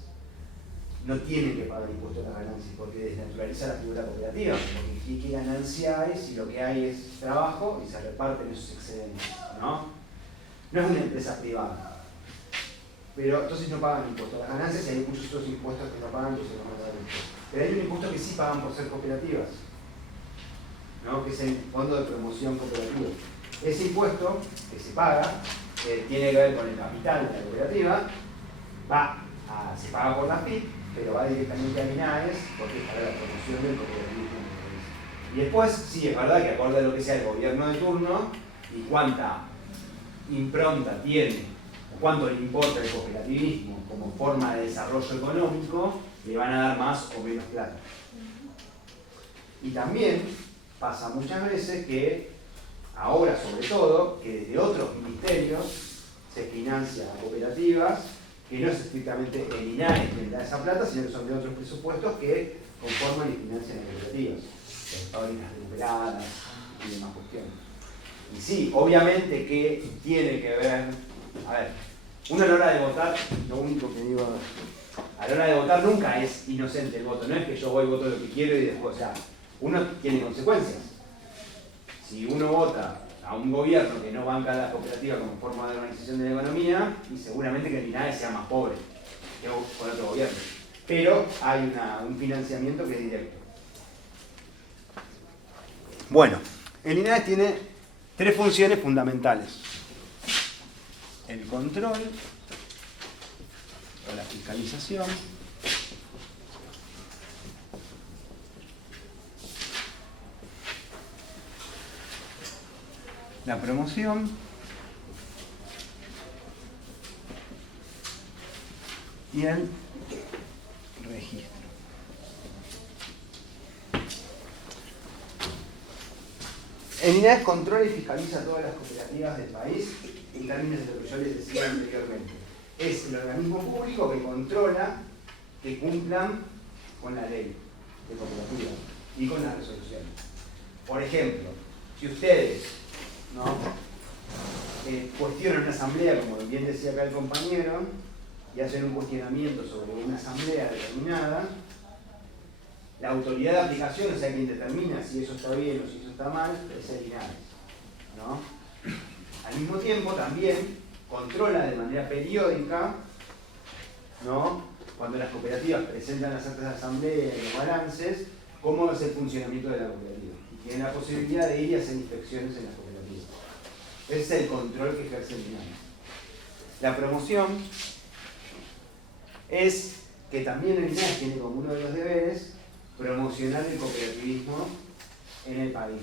no tienen que pagar impuestos a las ganancias, porque desnaturaliza la figura cooperativa, porque ¿qué ganancia hay si lo que hay es trabajo y se reparten esos excedentes? ¿No? No es una empresa privada. Pero entonces no pagan impuestos a las ganancias y hay muchos otros impuestos que no pagan, entonces no van a dar impuestos. Pero hay un impuesto que sí pagan por ser cooperativas, ¿no? Que es el Fondo de Promoción Cooperativa. Ese impuesto que se paga tiene que ver con el capital de la cooperativa, se paga por la FIP, pero va directamente a INAES porque es para la promoción del cooperativismo. Y después, sí, es verdad que acorde a lo que sea el gobierno de turno y cuánta impronta tiene, o cuánto le importa el cooperativismo como forma de desarrollo económico, le van a dar más o menos plata. Y también pasa muchas veces que, ahora sobre todo, que desde otros ministerios se financia a cooperativas, que no es estrictamente el INAE quien da esa plata, sino que son de otros presupuestos que conforman y financian las cooperativas, las fábricas recuperadas y demás cuestiones. Y sí, obviamente que tiene que ver, a ver, uno a la hora de votar, lo único que digo, a la hora de votar nunca es inocente el voto, no es que yo voy y voto lo que quiero y después, o sea, uno tiene consecuencias. Si uno vota a un gobierno que no banca a la cooperativa como forma de organización de la economía, y seguramente que el INAE sea más pobre que con otro gobierno. Pero hay un financiamiento que es directo. Bueno, el INAE tiene 3 funciones fundamentales. El control, o la fiscalización, la promoción y el registro. El INAES controla y fiscaliza todas las cooperativas del país en términos de lo que yo les decía anteriormente. Es el organismo público que controla que cumplan con la ley de cooperativas y con las resoluciones. Por ejemplo, si ustedes cuestionan una asamblea, como bien decía acá el compañero, y hacen un cuestionamiento sobre una asamblea determinada, la autoridad de aplicación, o sea, quien determina si eso está bien o si eso está mal, es el INAES, ¿no? Al mismo tiempo, también controla de manera periódica, ¿no?, cuando las cooperativas presentan las actas de asamblea y los balances, cómo es el funcionamiento de la cooperativa. Y tienen la posibilidad de ir y hacer inspecciones en las cooperativas. Ese es el control que ejerce el INAES. La promoción es que también el INAES tiene como uno de los deberes promocionar el cooperativismo en el país.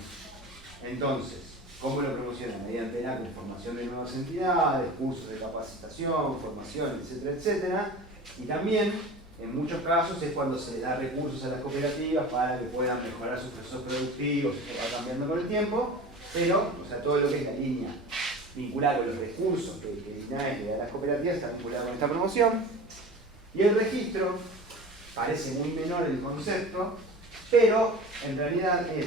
Entonces, ¿cómo lo promociona? Mediante la conformación de nuevas entidades, cursos de capacitación, formación, etcétera, etcétera. Y también, en muchos casos, es cuando se les da recursos a las cooperativas para que puedan mejorar sus procesos productivos, que va cambiando con el tiempo, pero, o sea, todo lo que es la línea vinculada con los recursos que el INAES le da a las cooperativas está vinculado con esta promoción. Y el registro parece muy menor el concepto, pero en realidad es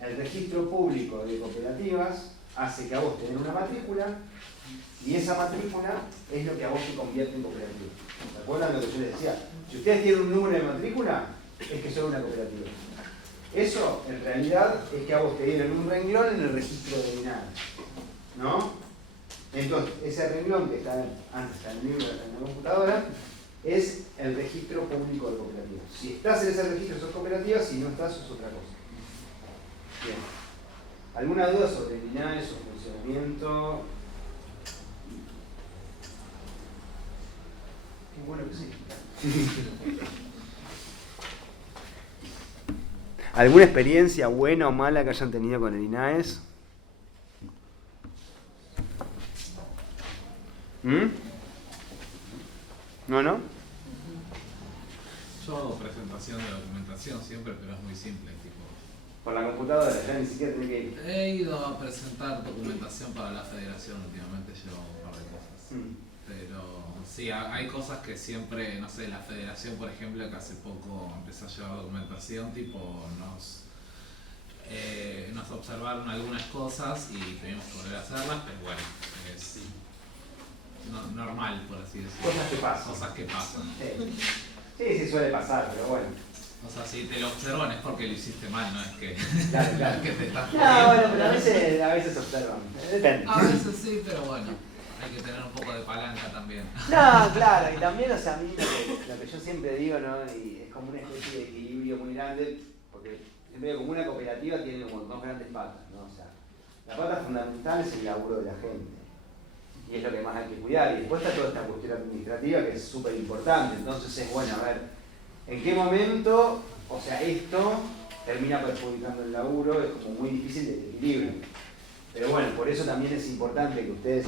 el registro público de cooperativas hace que a vos tenés una matrícula y esa matrícula es lo que a vos te convierte en cooperativa. ¿Se acuerdan lo que yo les decía? Si ustedes tienen un número de matrícula, es que son una cooperativa. Eso, en realidad, es que a vos te dieron un renglón en el registro de INAES, ¿no? Entonces, ese renglón que está antes en el libro, en la computadora, es el registro público de cooperativas. Si estás en ese registro sos cooperativa, si no estás sos otra cosa. Bien. ¿Alguna duda sobre el INAES, su funcionamiento? Qué bueno que sí. ¿Alguna experiencia buena o mala que hayan tenido con el INAES? ¿No? Yo presentación de documentación siempre, pero es muy simple, tipo. Por la computadora, ya ni siquiera tenés que ir. He ido a presentar documentación para la federación últimamente, llevo un par de cosas. Pero sí, hay cosas que siempre, no sé, la federación, por ejemplo, que hace poco empezó a llevar documentación, tipo nos observaron algunas cosas y tuvimos que volver a hacerlas, pero bueno, es normal, por así decirlo. Cosas que pasan. Cosas que pasan. Sí, suele pasar, pero bueno. O sea, si te lo observan es porque lo hiciste mal, no es que, Claro. que te estás No, jodiendo. bueno, pero a veces observan. Depende. A veces sí, pero bueno, hay que tener un poco de palanca también. No, claro, y también, o sea, a mí lo que yo siempre digo, ¿no? Y es como una especie de equilibrio muy grande, porque siempre digo, como una cooperativa tiene como dos grandes patas, ¿no? O sea, la pata fundamental es el laburo de la gente, y es lo que más hay que cuidar, y después está toda esta cuestión administrativa que es súper importante, entonces es bueno, a ver, ¿en qué momento, o sea, esto termina perjudicando el laburo? Es como muy difícil de equilibrio. Pero bueno, por eso también es importante que ustedes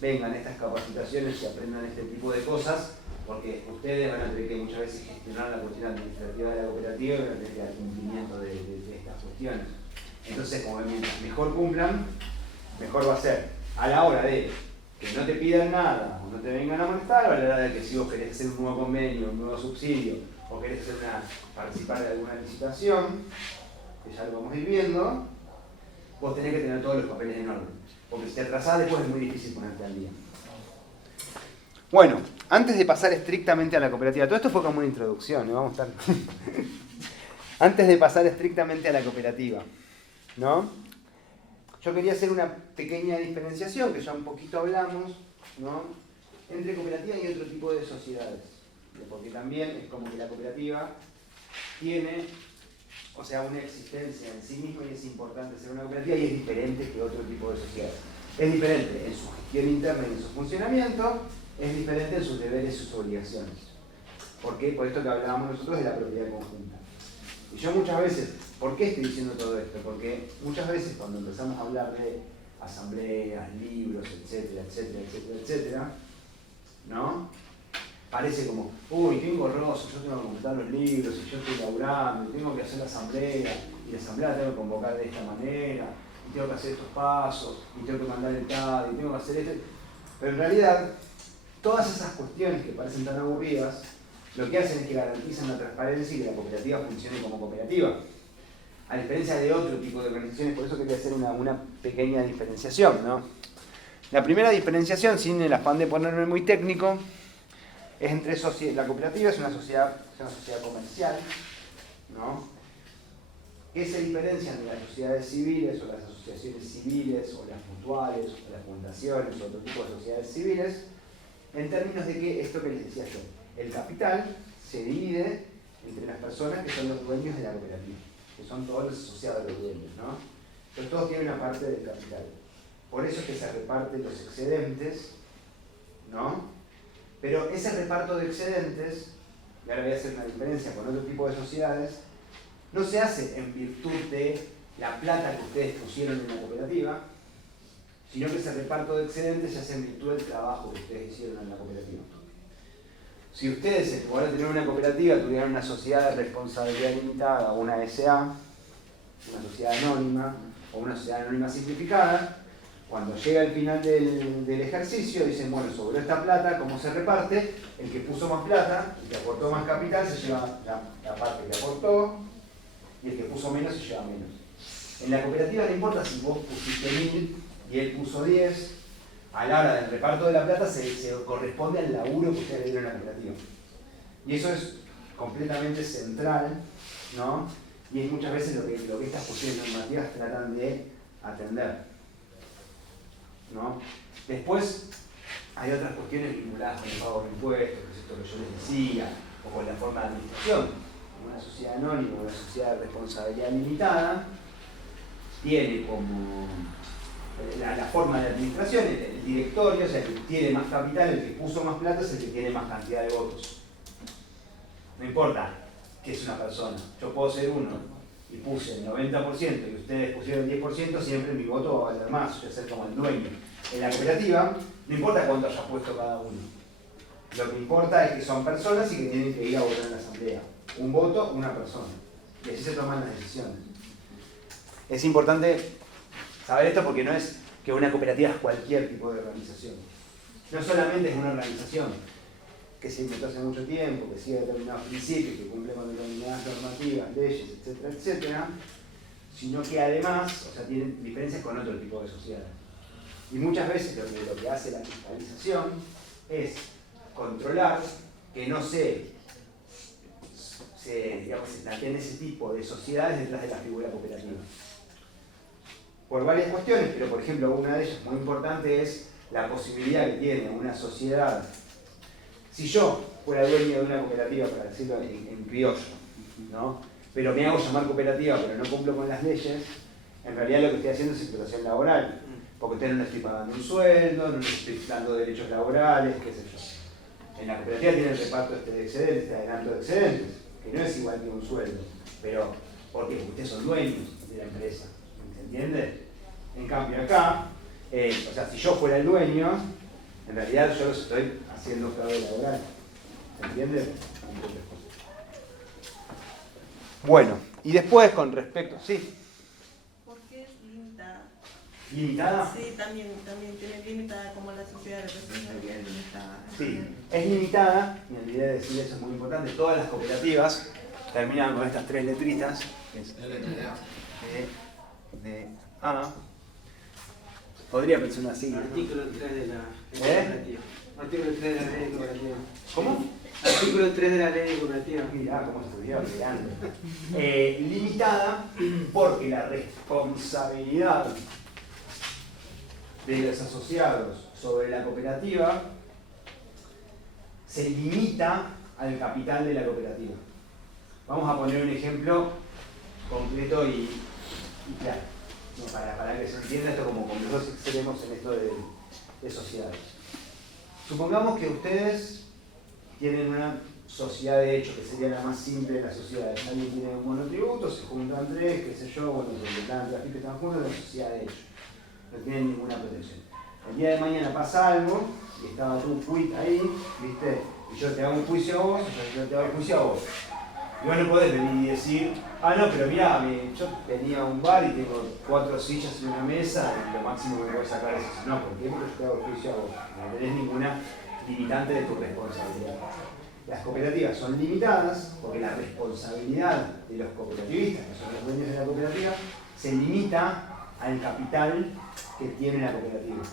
vengan a estas capacitaciones y aprendan este tipo de cosas, porque ustedes van a tener que muchas veces gestionar la cuestión administrativa de la cooperativa y van a tener que dar cumplimiento de estas cuestiones. Entonces, como mientras mejor cumplan, mejor va a ser. A la hora de que no te pidan nada o no te vengan a molestar, o a la hora de que si vos querés hacer un nuevo convenio, un nuevo subsidio, o querés hacer participar de alguna licitación, que ya lo vamos a ir viendo, vos tenés que tener todos los papeles en orden. Porque si te atrasás después es muy difícil ponerte al día. Bueno, antes de pasar estrictamente a la cooperativa, todo esto fue como una introducción, ¿no? Vamos a estar... Antes de pasar estrictamente a la cooperativa, ¿no? Yo quería hacer una pequeña diferenciación, que ya un poquito hablamos, ¿no? Entre cooperativa y otro tipo de sociedades. Porque también es como que la cooperativa tiene, o sea, una existencia en sí misma y es importante ser una cooperativa y es diferente que otro tipo de sociedades. Es diferente en su gestión interna y en su funcionamiento, es diferente en sus deberes y sus obligaciones. ¿Por qué? Por esto que hablábamos nosotros de la propiedad conjunta. Y yo muchas veces, ¿por qué estoy diciendo todo esto? Porque muchas veces cuando empezamos a hablar de asambleas, libros, etcétera, etcétera, etcétera, etcétera, ¿no? Parece como, uy, qué engorroso, yo tengo que completar los libros, y yo estoy laburando, y tengo que hacer la asamblea, y la asamblea la tengo que convocar de esta manera, y tengo que hacer estos pasos, y tengo que mandar el TAD, y tengo que hacer esto. Pero en realidad, todas esas cuestiones que parecen tan aburridas, lo que hacen es que garantizan la transparencia y que la cooperativa funcione como cooperativa. A diferencia de otro tipo de organizaciones, por eso quería hacer una pequeña diferenciación, ¿no? La primera diferenciación, sin el afán de ponerme muy técnico, es entre la cooperativa es una sociedad comercial, ¿no? Que se diferencian de las sociedades civiles o las asociaciones civiles o las mutuales o las fundaciones o otro tipo de sociedades civiles, en términos de que esto que les decía yo, el capital se divide entre las personas que son los dueños de la cooperativa, que son todos los asociados a los dueños, ¿no? Entonces todos tienen una parte del capital. Por eso es que se reparten los excedentes, ¿no? Pero ese reparto de excedentes, y ahora voy a hacer una diferencia con otro tipo de sociedades, no se hace en virtud de la plata que ustedes pusieron en la cooperativa, sino que ese reparto de excedentes se hace en virtud del trabajo que ustedes hicieron en la cooperativa. Si ustedes, en lugar de tener una cooperativa, tuvieran una sociedad de responsabilidad limitada o una SA, una sociedad anónima o una sociedad anónima simplificada, cuando llega el final del ejercicio, dicen, bueno, sobre esta plata, ¿cómo se reparte? El que puso más plata, el que aportó más capital, se lleva la parte que aportó, y el que puso menos se lleva menos. En la cooperativa no importa si vos pusiste 1000 y él puso 10, a la hora del reparto de la plata se corresponde al laburo que ustedes le dieron a la cooperativa. Y eso es completamente central, ¿no? Y es muchas veces lo que estas cuestiones normativas tratan de atender, ¿no? Después hay otras cuestiones vinculadas con el pago de impuestos, que es esto que yo les decía, o con la forma de administración. Una sociedad anónima, una sociedad de responsabilidad limitada, tiene como la forma de administración, el directorio, o sea, el que tiene más capital, el que puso más plata, es el que tiene más cantidad de votos. No importa que es una persona, yo puedo ser uno y puse el 90% y ustedes pusieron el 10%, siempre mi voto va a valer más, voy a ser como el dueño. En la cooperativa, no importa cuánto haya puesto cada uno. Lo que importa es que son personas y que tienen que ir a votar en la asamblea. Un voto, una persona. Y así se toman las decisiones. Es importante saber esto porque no es que una cooperativa es cualquier tipo de organización. No solamente es una organización que se inventó hace mucho tiempo, que sigue determinados principios, que cumple con determinadas normativas, leyes, etcétera, etcétera, sino que además, o sea, tiene diferencias con otro tipo de sociedades. Y muchas veces lo que hace la fiscalización es controlar que no se digamos, se plantean ese tipo de sociedades detrás de la figura cooperativa. Por varias cuestiones, pero por ejemplo una de ellas muy importante es la posibilidad que tiene una sociedad. Si yo fuera dueño de una cooperativa, para decirlo en criollo, ¿no? Pero me hago llamar cooperativa pero no cumplo con las leyes, en realidad lo que estoy haciendo es explotación laboral, porque usted no le estoy pagando un sueldo, no le estoy dando derechos laborales, qué sé yo. En la cooperativa tiene el reparto de excedentes, este adelanto de excedentes, que no es igual que un sueldo, pero ¿por qué? Porque ustedes son dueños de la empresa, ¿se entiende? En cambio acá, o sea, si yo fuera el dueño, en realidad yo los estoy haciendo fraude laboral, ¿se entiende? Bueno, y después con respecto, ¿sí? ¿Por qué es limitada? ¿Limitada? Sí, también tiene limitada como la sociedad de responsabilidad limitada. Sí, es limitada, y olvidé de decir eso, es muy importante, todas las cooperativas terminan con estas tres letritas, que es de A. Podría pensar una sigla. Artículo 3 de la ley cooperativa. Artículo 3 de la ley cooperativa. ¿Cómo? Artículo 3 de la ley cooperativa. Mirá cómo estudió, mirando. Limitada porque la responsabilidad de los asociados sobre la cooperativa se limita al capital de la cooperativa. Vamos a poner un ejemplo concreto y claro, ¿no? para que se entienda esto como con los dos extremos en esto de sociedades. Supongamos que ustedes tienen una sociedad de hecho, que sería la más simple de las sociedades. Alguien tiene un monotributo, se juntan tres, qué sé yo, bueno, se están que están juntos, es una sociedad de hecho. No tienen ninguna protección. El día de mañana pasa algo, y estaba tu quit ahí, ¿viste? Y yo te hago un juicio a vos, yo te hago un juicio a vos. Y vos no podés venir y decir, no, pero mirá, yo tenía un bar y tengo 4 sillas y una mesa, y lo máximo que me voy a sacar es eso. No, ¿por qué? Porque yo te hago juicio a vos. No tenés ninguna limitante de tu responsabilidad. Las cooperativas son limitadas porque la responsabilidad de los cooperativistas, que son los dueños de la cooperativa, se limita al capital que tiene la cooperativa.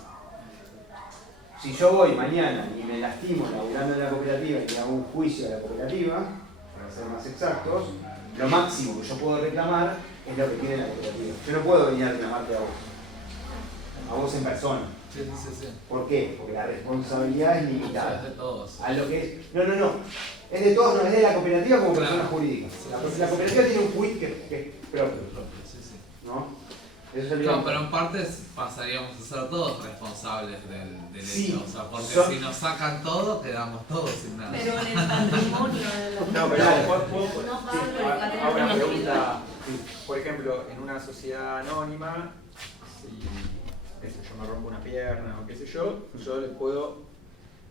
Si yo voy mañana y me lastimo laburando en la cooperativa y le hago un juicio a la cooperativa, para ser más exactos, lo máximo que yo puedo reclamar es lo que tiene la cooperativa. Yo no puedo venir a reclamarte a vos en persona. Sí. ¿Por qué? Porque la responsabilidad es limitada. Es de todos. A lo que es. No. Es de todos, no, es de la cooperativa como persona jurídica. La cooperativa tiene un quit que es propio. Sí. ¿No? Eso sería. No, pero en parte pasaríamos a ser todos responsables del Sí, hecho. O sea, porque si nos sacan todo, quedamos todos sin nada. Pero en el patrimonio de la No, pero Hago una pregunta. Por ejemplo, en una sociedad anónima, si yo me rompo una pierna o qué sé yo les puedo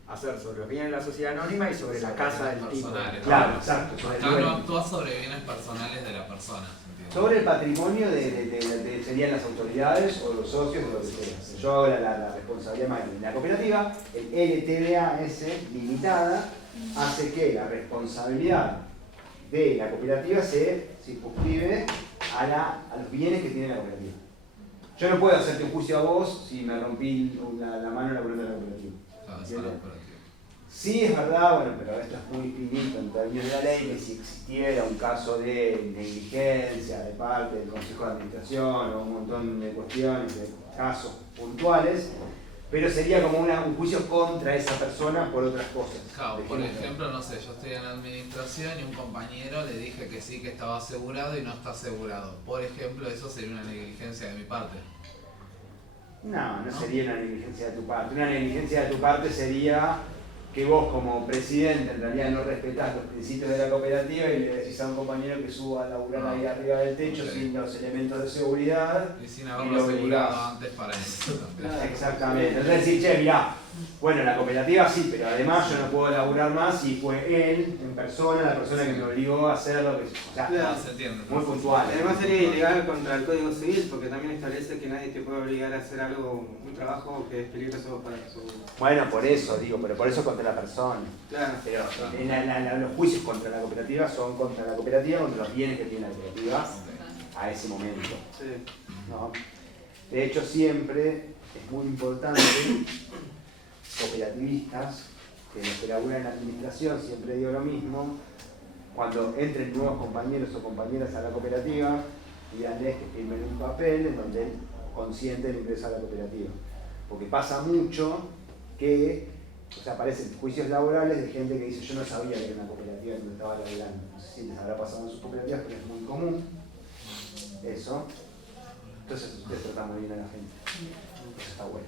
hacer sobre los bienes de la sociedad anónima y sobre la casa del tipo. Claro, exacto. Sobre el Acá no dueño. actúa sobre bienes personales de la persona. ¿entiendes? Sobre el patrimonio serían las autoridades o los socios o lo que sea. Yo hago la responsabilidad más grande. La cooperativa, el LTDAS limitada, hace que la responsabilidad de la cooperativa se circunscribe a los bienes que tiene la cooperativa. Yo no puedo hacerte un juicio a vos si me rompí la mano laburando en la cooperativa. Claro, esa es la cooperativa. Sí, es verdad, bueno, pero esto es muy finito en términos de la ley, que si existiera un caso de negligencia de parte del Consejo de Administración o un montón de cuestiones, de casos puntuales, pero sería como un juicio contra esa persona por otras cosas. Claro, por ejemplo, no sé, yo estoy en administración y un compañero le dije que sí, que estaba asegurado y no está asegurado. Por ejemplo, eso sería una negligencia de mi parte. No sería una negligencia de tu parte. Una negligencia de tu parte sería que vos como presidente en realidad no respetás los principios de la cooperativa y le decís a un compañero que suba a laburar ahí arriba del techo sin los elementos de seguridad. Y sin haberlo asegurado antes para eso también. Exactamente. Entonces decís, che, mirá, bueno, la cooperativa sí, pero además yo no puedo laburar más y fue él en persona, la persona que me obligó a hacer lo que... O sea, Claro. Se entiende. muy puntual. Además sería ilegal contra el Código Civil porque también establece que nadie te puede obligar a hacer algo, un trabajo que es peligroso para su... Bueno, por eso digo, pero por eso contra la persona. Claro. Pero los juicios contra la cooperativa son contra la cooperativa, contra los bienes que tiene la cooperativa a ese momento. Sí. ¿No? De hecho, siempre es muy importante, cooperativistas, que los que laburan en la administración, siempre digo lo mismo, cuando entren nuevos compañeros o compañeras a la cooperativa, díganles que firmen un papel en donde él consiente el ingreso a la cooperativa. Porque pasa mucho que, o sea, aparecen juicios laborales de gente que dice yo no sabía que era una cooperativa donde estaba laborando. No sé si les habrá pasado en sus cooperativas, pero es muy común eso. Entonces ustedes tratan muy bien a la gente. Eso está bueno.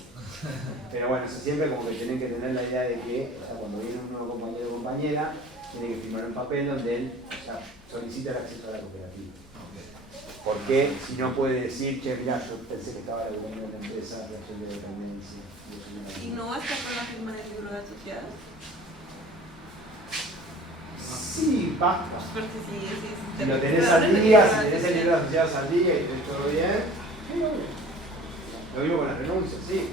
Pero bueno, eso siempre como que tienen que tener la idea de que, o sea, cuando viene un nuevo compañero o compañera, tiene que firmar un papel donde él, o sea, solicita el acceso a la cooperativa. Porque si no puede decir, che, mirá, yo pensé que estaba laburando en la empresa de acción de dependencia. ¿Y no basta con la firma del libro de asociados? Sí, basta. Porque Si lo tenés al día, si tenés el libro de asociados al día y tenés todo bien, sí, obvio. Lo mismo con las renuncias, sí.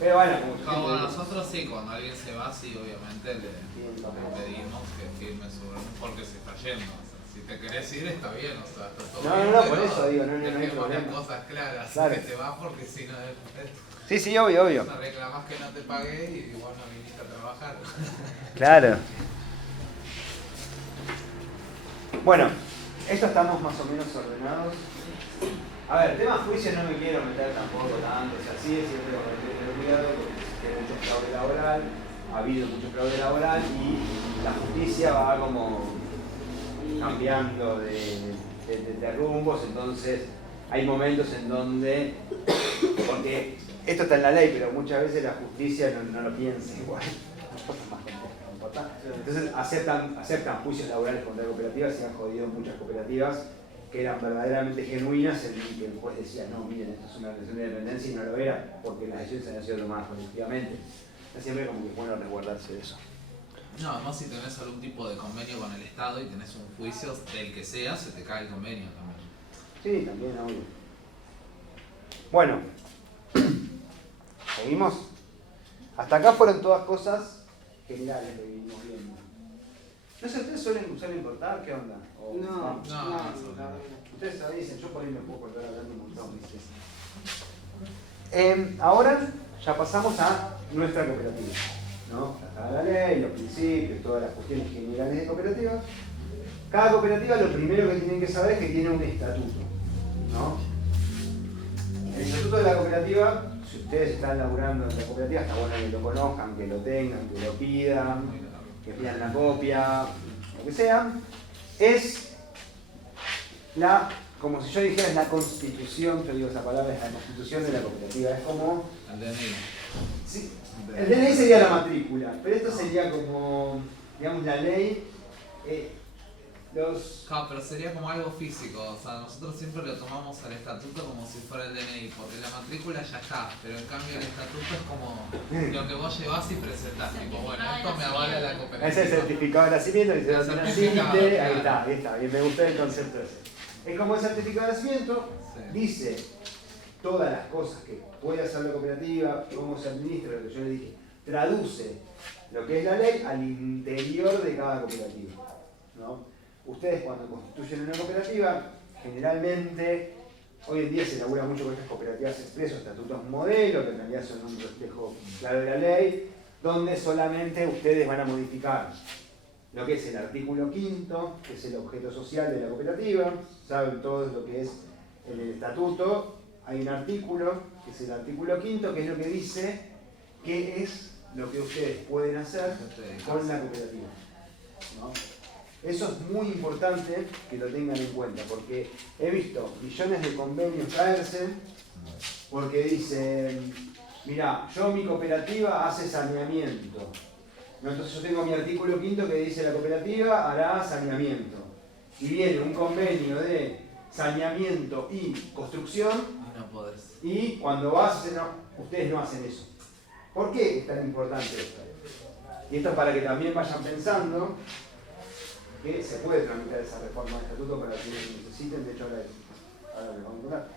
Pero bueno, como nosotros sí, cuando alguien se va, sí, obviamente le pedimos que firme sobre porque se está yendo. O sea, si te querés ir, está bien, o sea, está todo bien. No, por eso digo, no hay problema. Cosas claras, claro. que te vas porque si no Sí, obvio. no reclamás que no te pagué y vos no viniste a trabajar. Claro. Bueno, esto estamos más o menos ordenados. A ver, tema juicio no me quiero meter tampoco tanto, o sea, sí es cierto que hay que tener cuidado porque hay mucho fraude laboral, ha habido mucho fraude laboral y la justicia va como cambiando de rumbos, entonces hay momentos en donde, porque esto está en la ley, pero muchas veces la justicia no lo piensa igual. Entonces aceptan juicios laborales contra cooperativas y han jodido muchas cooperativas que eran verdaderamente genuinas en que el juez decía, no, miren, esto es una relación de dependencia y no lo era porque las decisiones habían sido tomadas colectivamente. Es siempre como que es bueno resguardarse de eso. No, además si tenés algún tipo de convenio con el Estado y tenés un juicio del que sea, se te cae el convenio también. Sí, también, obvio. Bueno, ¿seguimos? Hasta acá fueron todas cosas generales que vinimos viendo. No sé, ¿ustedes suelen cortar? ¿Qué onda? No. Ustedes dicen, yo por ahí me puedo cortar hablando un montón, ¿viste? Ahora ya pasamos a nuestra cooperativa, ¿no? Ya está la ley, los principios, todas las cuestiones generales de cooperativas. Cada cooperativa lo primero que tienen que saber es que tiene un estatuto, ¿no? El estatuto de la cooperativa, si ustedes están laburando en la cooperativa, está bueno que lo conozcan, que lo tengan, que lo pidan, que pidan la copia, lo que sea. Es la, como si yo dijera, es la constitución, yo digo esa palabra, es la constitución de la cooperativa. Es como... El DNI. Sí, el DNI sería la matrícula, pero esto sería como, digamos, la ley. Claro, pero sería como algo físico, o sea, nosotros siempre lo tomamos al estatuto como si fuera el DNI, porque la matrícula ya está, pero en cambio el estatuto es como lo que vos llevás y presentás, tipo, bueno, esto me avala la cooperativa. Es el certificado de nacimiento, dice El dónde certificado, naciste, claro. ahí está, y me gusta el concepto ese. Es como el certificado de nacimiento, Sí. dice todas las cosas que puede hacer la cooperativa, cómo se administra, lo que yo le dije, traduce lo que es la ley al interior de cada cooperativa, ¿no? Ustedes cuando constituyen una cooperativa, generalmente, hoy en día se labura mucho con estas cooperativas expresos, estatutos modelo, que en realidad son un reflejo claro de la ley, donde solamente ustedes van a modificar lo que es el artículo 5º, que es el objeto social de la cooperativa, saben todos lo que es en el estatuto, hay un artículo, que es el artículo 5º, que es lo que dice qué es lo que ustedes pueden hacer con la cooperativa, ¿no? Eso es muy importante que lo tengan en cuenta, porque he visto millones de convenios caerse porque dicen, mira, yo mi cooperativa hace saneamiento. ¿No? Entonces yo tengo mi artículo 5º que dice la cooperativa hará saneamiento. Y viene un convenio de saneamiento y construcción Y no podés. y cuando vas, no, ustedes no hacen eso. ¿Por qué es tan importante esto? Y esto es para que también vayan pensando que se puede tramitar esa reforma de estatuto para quienes lo necesiten, de hecho ahora les vamos a contar.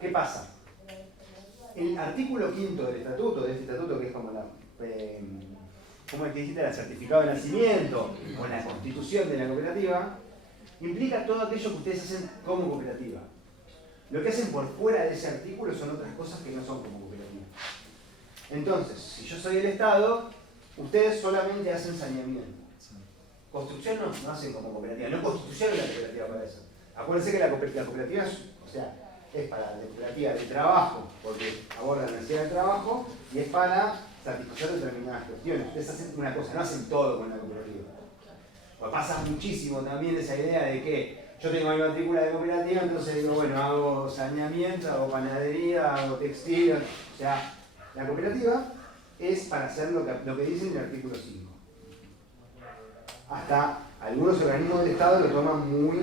¿Qué pasa? El artículo 5º del estatuto, de este estatuto que es como la, ¿cómo es que dijiste? El certificado de nacimiento o la constitución de la cooperativa, implica todo aquello que ustedes hacen como cooperativa. Lo que hacen por fuera de ese artículo son otras cosas que no son como cooperativa. Entonces, si yo soy el Estado, ustedes solamente hacen saneamiento. construcción no hacen como cooperativa, no constituyeron la cooperativa para eso. Acuérdense que la cooperativa es para la cooperativa de trabajo, porque aborda la necesidad del trabajo, y es para satisfacer determinadas cuestiones. Ustedes hacen una cosa, no hacen todo con la cooperativa. Pues pasa muchísimo también esa idea de que yo tengo mi matrícula de cooperativa, entonces digo, bueno, hago saneamiento, hago panadería, hago textil. O sea, la cooperativa es para hacer lo que dice en el artículo 5. Hasta algunos organismos del Estado lo toman muy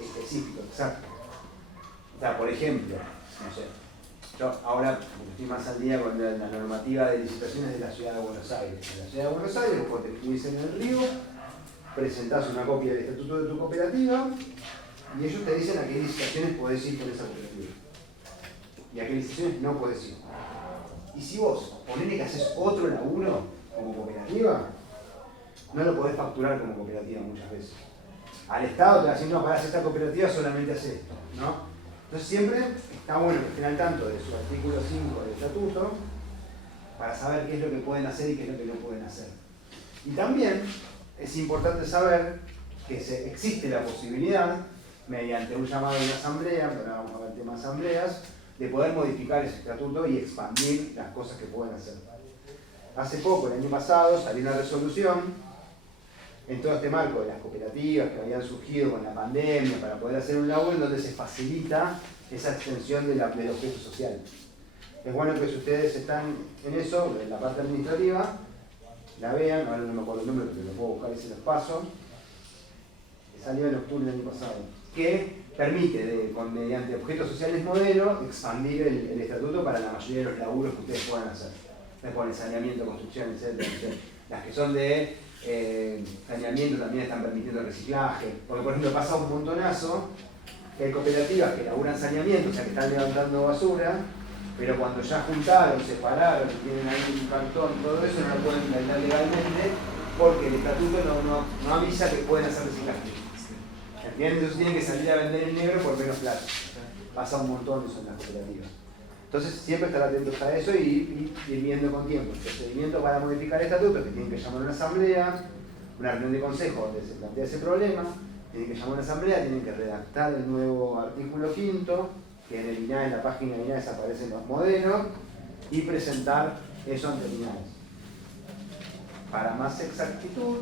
específico, exacto. O sea, por ejemplo, no sé, yo ahora estoy más al día con la normativa de licitaciones de la Ciudad de Buenos Aires. En la Ciudad de Buenos Aires, vos te inscribís en el RIO, presentás una copia del estatuto de tu cooperativa y ellos te dicen a qué licitaciones podés ir con esa cooperativa y a qué licitaciones no podés ir. Y si vos ponele que haces otro laburo como cooperativa, no lo podés facturar como cooperativa muchas veces. Al Estado te va a decir, no, para hacer esta cooperativa solamente hace esto, ¿no? Entonces siempre está bueno que estén al tanto de su artículo 5 del estatuto para saber qué es lo que pueden hacer y qué es lo que no pueden hacer. Y también es importante saber que existe la posibilidad, mediante un llamado de una asamblea, ahora vamos a ver el tema de asambleas, de poder modificar ese estatuto y expandir las cosas que pueden hacer. Hace poco, el año pasado, salió una resolución en todo este marco de las cooperativas que habían surgido con la pandemia para poder hacer un laburo en donde se facilita esa extensión del objeto social. Es bueno que si ustedes están en eso, en la parte administrativa, la vean, ahora no me acuerdo el nombre, pero lo puedo buscar y se los paso. Salió en octubre del año pasado, que permite, mediante objetos sociales modelo, expandir el estatuto para la mayoría de los laburos que ustedes puedan hacer. Ustedes ponen saneamiento, construcción, etc. Las que son de saneamiento también están permitiendo el reciclaje. Porque, por ejemplo, pasa un montonazo que hay cooperativas que laburan saneamiento, o sea que están levantando basura, pero cuando ya juntaron, separaron, tienen ahí un cartón, todo eso no lo pueden vender legalmente porque el estatuto no avisa que pueden hacer reciclaje. ¿Entienden? Entonces tienen que salir a vender en negro por menos plata. Pasa un montón eso en las cooperativas. Entonces siempre estar atentos a eso y ir viendo con tiempo el procedimiento para modificar el estatuto, que tienen que llamar a una asamblea, una reunión de consejo donde se plantea ese problema, tienen que llamar a una asamblea, tienen que redactar el nuevo artículo 5, que en el INAE, en la página de INAE aparecen los modelos, y presentar eso ante el INAE. Para más exactitud,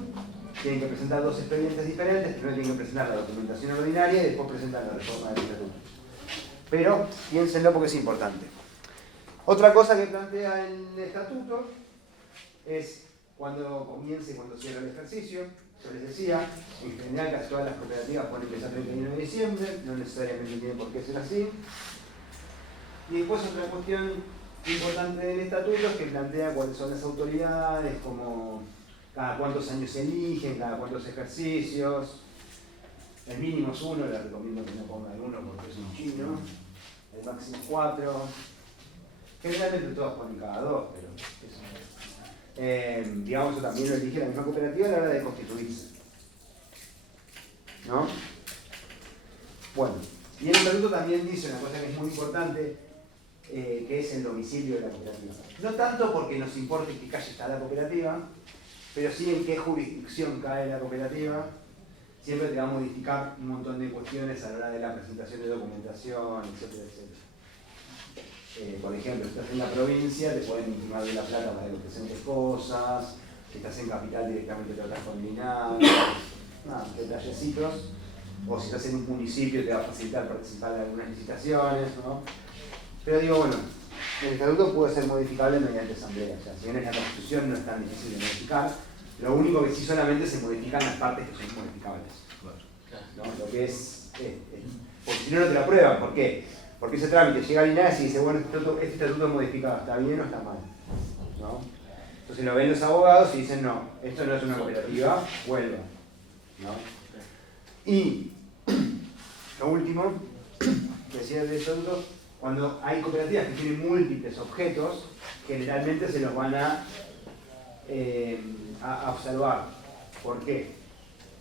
tienen que presentar 2 expedientes diferentes, primero tienen que presentar la documentación ordinaria y después presentar la reforma del estatuto. Pero piénsenlo porque es importante. Otra cosa que plantea el estatuto es cuando comience y cuando cierre el ejercicio. Yo les decía, en general casi todas las cooperativas pueden empezar el 31 de diciembre, no necesariamente tiene por qué ser así. Y después otra cuestión importante del estatuto es que plantea cuáles son las autoridades, como cada cuántos años se eligen, cada cuántos ejercicios. El mínimo es 1, les recomiendo que no pongan 1 porque es un chino. El máximo es 4. Generalmente todos ponen cada 2, pero eso. Digamos, eso también lo elige la misma cooperativa a la hora de constituirse. ¿No? Bueno, y el estatuto también dice una cosa que es muy importante, que es el domicilio de la cooperativa. No tanto porque nos importe en qué calle está la cooperativa, pero sí en qué jurisdicción cae la cooperativa. Siempre te va a modificar un montón de cuestiones a la hora de la presentación de documentación, etcétera, etcétera. Por ejemplo, si estás en la provincia, te pueden intimar de La Plata para que presentes cosas. Si estás en capital, directamente te vas a combinar. Detallecitos. O si estás en un municipio, te va a facilitar participar en algunas licitaciones, ¿no? Pero digo, bueno, el estatuto puede ser modificable mediante asamblea. O sea, si bien es la Constitución, no es tan difícil de modificar. Lo único que sí solamente se modifican las partes que son modificables. ¿No? Lo que es porque si no, no te lo aprueban. ¿Por qué? Porque ese trámite llega al INAE y dice, bueno, este estatuto modificado, ¿está bien o está mal? ¿No? Entonces lo ven los abogados y dicen, no, esto no es una cooperativa, vuelva. ¿No? Y lo último, que decía del estatuto, cuando hay cooperativas que tienen múltiples objetos, generalmente se los van a observar. ¿Por qué?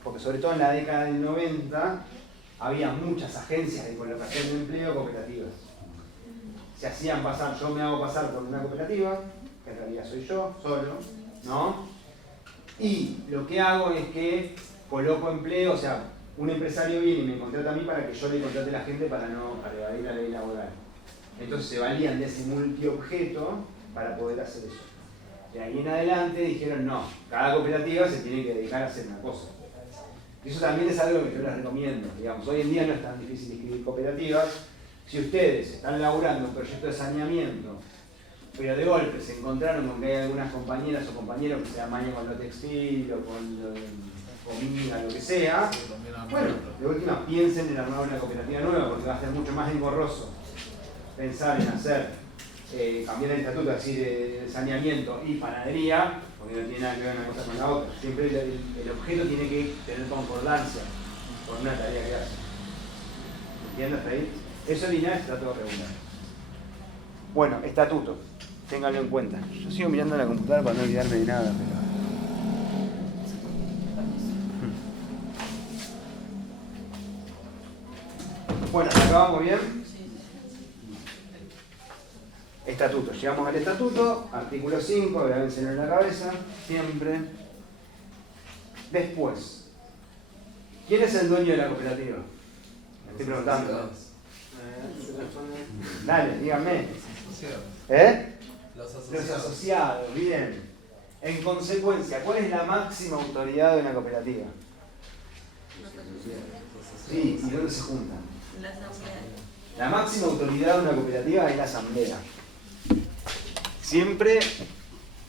Porque sobre todo en la década del 90 había muchas agencias de colocación de empleo cooperativas. Se hacían pasar, yo me hago pasar por una cooperativa, que en realidad soy yo, solo, ¿no? Y lo que hago es que coloco empleo, o sea, un empresario viene y me contrata a mí para que yo le contrate a la gente para evadir la ley laboral. Entonces se valían de ese multiobjeto para poder hacer eso. De ahí en adelante dijeron, no, cada cooperativa se tiene que dedicar a hacer una cosa. Y eso también es algo que yo les recomiendo. Digamos, hoy en día no es tan difícil inscribir cooperativas. Si ustedes están laburando un proyecto de saneamiento, pero de golpe se encontraron con que hay algunas compañeras o compañeros que se amañan con lo textil o con lo comida, lo que sea, bueno, de última piensen en armar una cooperativa nueva, porque va a ser mucho más engorroso pensar en hacer, cambiar el estatuto así de saneamiento y panadería, porque no tiene nada que ver una cosa con la otra. Siempre el objeto tiene que tener concordancia con una tarea que hace. ¿Entiendes hasta ahí? Eso en Linares está todo regular. Bueno, estatuto. Ténganlo en cuenta. Yo sigo mirando la computadora para no olvidarme de nada, pero... Bueno, ¿acá vamos bien? Estatuto. Llegamos al estatuto, artículo 5, grábenselo en la cabeza, siempre. Después, ¿quién es el dueño de la cooperativa? Me estoy preguntando. Dale, díganme. Los asociados, bien. En consecuencia, ¿cuál es la máxima autoridad de una cooperativa? Sí, ¿y dónde se juntan? La asamblea. La máxima autoridad de una cooperativa es la asamblea. Siempre,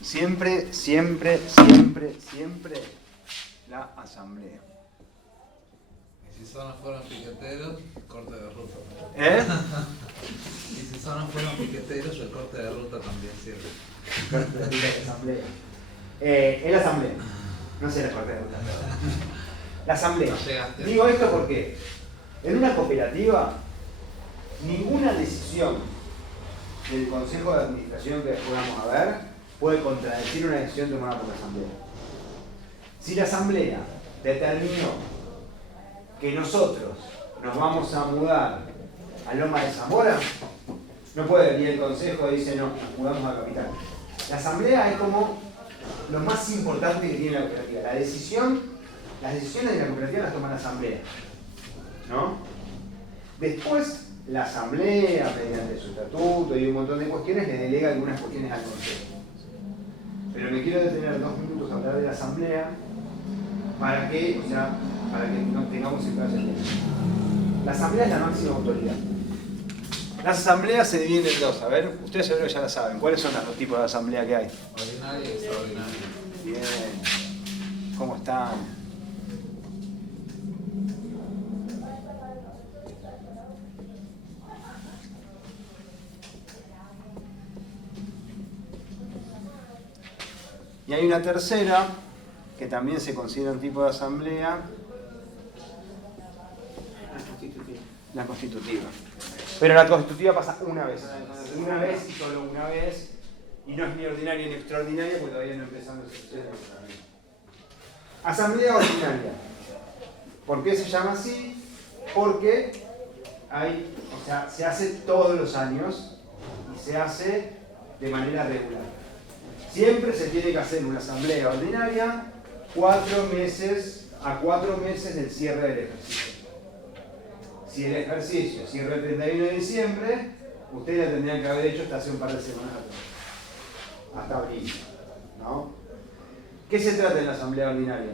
siempre, siempre, siempre, siempre la asamblea. Y si solo fueron piqueteros, corte de ruta. Y si solo fueron piqueteros, el corte de ruta también sirve. La asamblea. Es la asamblea. No sé la corte de ruta. La asamblea. Digo esto porque en una cooperativa ninguna decisión del Consejo de Administración que después vamos a ver puede contradecir una decisión tomada por la asamblea. Si la asamblea determinó que nosotros nos vamos a mudar a Loma de Zamora, no puede venir el consejo y dice no, nos mudamos a Capital. La asamblea es como lo más importante que tiene la cooperativa. Las decisiones de la cooperativa las toma la asamblea, ¿no? Después la asamblea, mediante su estatuto y un montón de cuestiones, le delega algunas cuestiones al consejo. Pero me quiero detener 2 minutos a hablar de la asamblea para que no tengamos en clase el tema. La asamblea es la máxima autoridad. Las asambleas se dividen en dos. A ver, ustedes seguro que ya la saben. ¿Cuáles son los 2 tipos de asamblea que hay? Ordinaria y extraordinaria. Bien. ¿Cómo están? Y hay una tercera, que también se considera un tipo de asamblea, la constitutiva. Pero la constitutiva pasa una vez y solo una vez, y no es ni ordinaria ni extraordinaria porque todavía no empezamos a suceder. Asamblea ordinaria. ¿Por qué se llama así? Porque se hace todos los años y se hace de manera regular. Siempre se tiene que hacer una asamblea ordinaria 4 meses del cierre del ejercicio. Si el ejercicio cierra el 31 de diciembre, ustedes la tendrían que haber hecho hasta hace un par de semanas atrás. Hasta abril, ¿no? ¿Qué se trata en la asamblea ordinaria?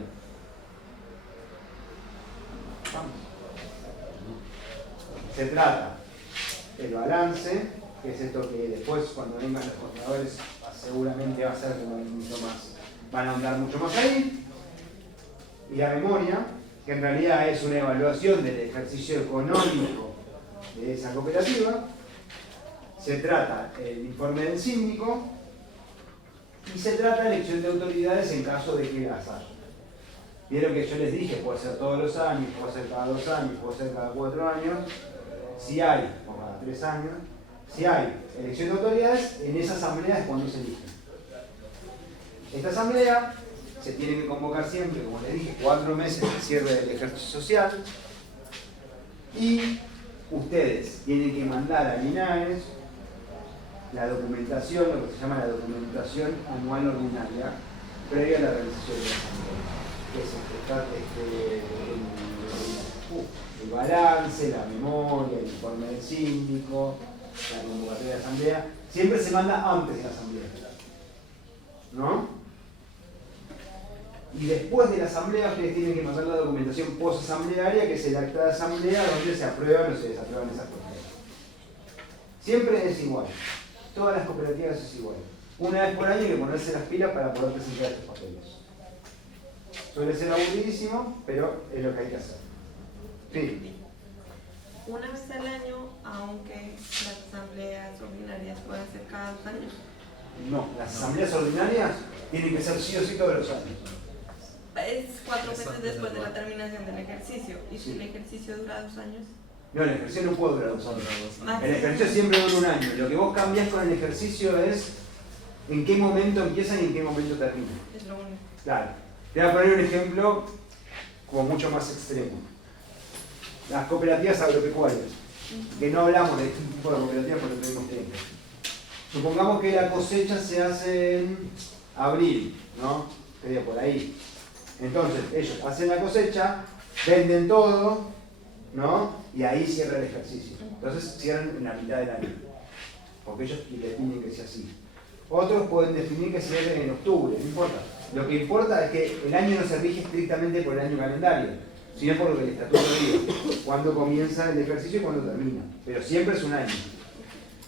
Se trata del balance, que es esto que después cuando vengan los contadores seguramente va a ser mucho más, van a andar mucho más ahí, y la memoria, que en realidad es una evaluación del ejercicio económico de esa cooperativa. Se trata el informe del síndico y se trata de elección de autoridades en caso de que las haya. Vieron que yo les dije, puede ser todos los años, puede ser cada 2 años, puede ser cada 4 años, si hay, o cada 3 años, si hay elección de autoridades, en esa asamblea es cuando se elige. Esta asamblea se tiene que convocar siempre, como les dije, 4 meses del cierre del ejercicio social, y ustedes tienen que mandar a Linares la documentación, lo que se llama la documentación anual ordinaria, previo a la realización de la asamblea, que es el balance, la memoria, el informe del síndico, la convocatoria de la asamblea, siempre se manda antes de la asamblea, ¿no? Y después de la asamblea ustedes tienen que mandar la documentación post-asamblearia, que es el acta de asamblea donde se aprueban o se desaprueban esas propuestas. Siempre es igual, todas las cooperativas es igual. Una vez por año hay que ponerse las pilas para poder presentar estos papeles. Suele ser aburridísimo, pero es lo que hay que hacer. Sí. Una vez al año, aunque las asambleas ordinarias puedan ser cada 2 años. No, las asambleas ordinarias tienen que ser sí o sí todos los años. Es 4 meses después de la terminación del ejercicio. ¿Y si el ejercicio dura 2 años? No, el ejercicio no puede durar 2 años. Ah, El ejercicio siempre dura 1 año. Lo que vos cambiás con el ejercicio es en qué momento empieza y en qué momento termina. es lo único. Claro. Te voy a poner un ejemplo como mucho más extremo. Las cooperativas agropecuarias, que no hablamos de este tipo de cooperativas porque no tenemos tiempo. Supongamos que la cosecha se hace en abril, ¿no? Sería por ahí. Entonces, ellos hacen la cosecha, venden todo, ¿no? Y ahí cierra el ejercicio. Entonces cierran en la mitad del año, porque ellos definen que sea así. Otros pueden definir que cierren en octubre, no importa. Lo que importa es que el año no se rige estrictamente por el año calendario, sino por lo que el estatuto dice, cuándo comienza el ejercicio y cuándo termina. Pero siempre es un año.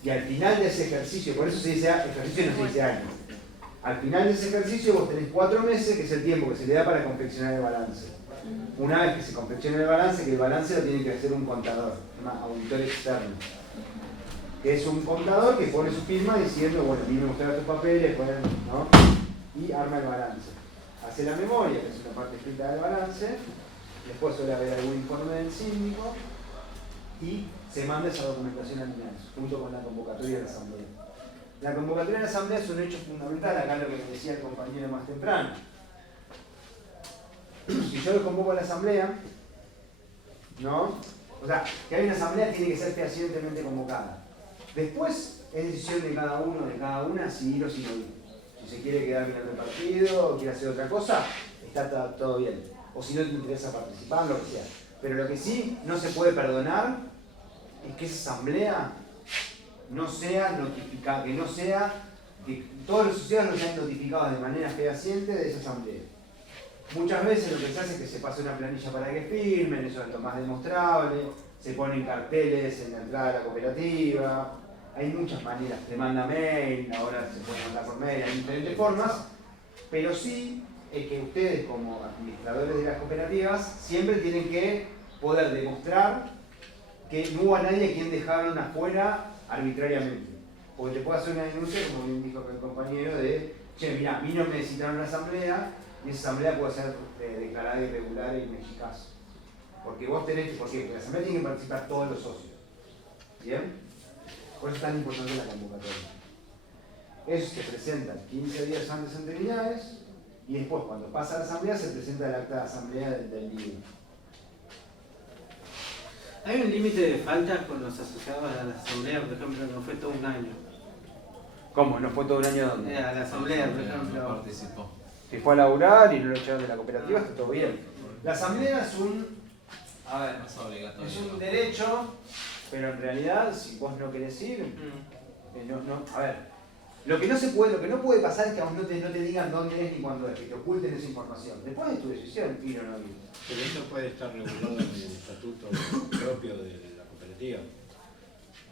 Y al final de ese ejercicio, por eso se dice ejercicio, no se dice año. Al final de ese ejercicio vos tenés 4 meses, que es el tiempo que se le da para confeccionar el balance. Una vez que se confecciona el balance, que el balance lo tiene que hacer un contador, un auditor externo. Que es un contador que pone su firma diciendo, bueno, a mí me gustaron tus papeles, ¿no? Y arma el balance. Hace la memoria, que es una parte escrita del balance, después suele haber algún informe del síndico y se manda esa documentación al INAES, junto con la convocatoria de la asamblea. La convocatoria de la asamblea es un hecho fundamental, acá lo que me decía el compañero más temprano. Si yo lo convoco a la asamblea, ¿no? O sea, que hay una asamblea tiene que ser fehacientemente convocada. Después es decisión de cada uno, de cada una, si ir o si no ir. Si se quiere quedar mirando el partido o quiere hacer otra cosa, está todo bien. O si no te interesa participar, lo que sea. Pero lo que sí no se puede perdonar es que esa asamblea no sea notificada, que todos los socios sean notificados de manera fehaciente de esa asamblea. Muchas veces lo que se hace es que se pasa una planilla para que firmen, eso es lo más demostrable, se ponen carteles en la entrada de la cooperativa, hay muchas maneras, te manda mail, ahora se puede mandar por mail, hay diferentes formas, pero sí es que ustedes como administradores de las cooperativas siempre tienen que poder demostrar que no hubo a nadie a quien dejaron afuera arbitrariamente. Porque te puede hacer una denuncia, como bien dijo el compañero, de, che, mirá, a mí no me citaron a la asamblea, y esa asamblea puede ser declarada irregular e ineficaz. Porque vos tenés que, ¿por qué? Porque la asamblea tiene que participar todos los socios. ¿Bien? Por eso es tan importante la convocatoria. Eso se presenta 15 días antes ante Linares, y después, cuando pasa a la asamblea, se presenta el acta de asamblea del libro. ¿Hay un límite de faltas con los asociados a la asamblea, por ejemplo, no fue todo un año? ¿Cómo? ¿No fue todo un año dónde? A la asamblea, por No ejemplo. participó. Si fue a laburar y no lo echaron de la cooperativa, está todo bien. La asamblea es un... A ver, No es obligatorio. es un derecho, pero en realidad, si vos no querés ir, a ver, lo que no puede pasar es que a vos no te digan dónde es ni cuándo es, que te oculten esa información. Después es tu decisión, ir o no ir. Pero esto puede estar regulado en el estatuto propio de la cooperativa.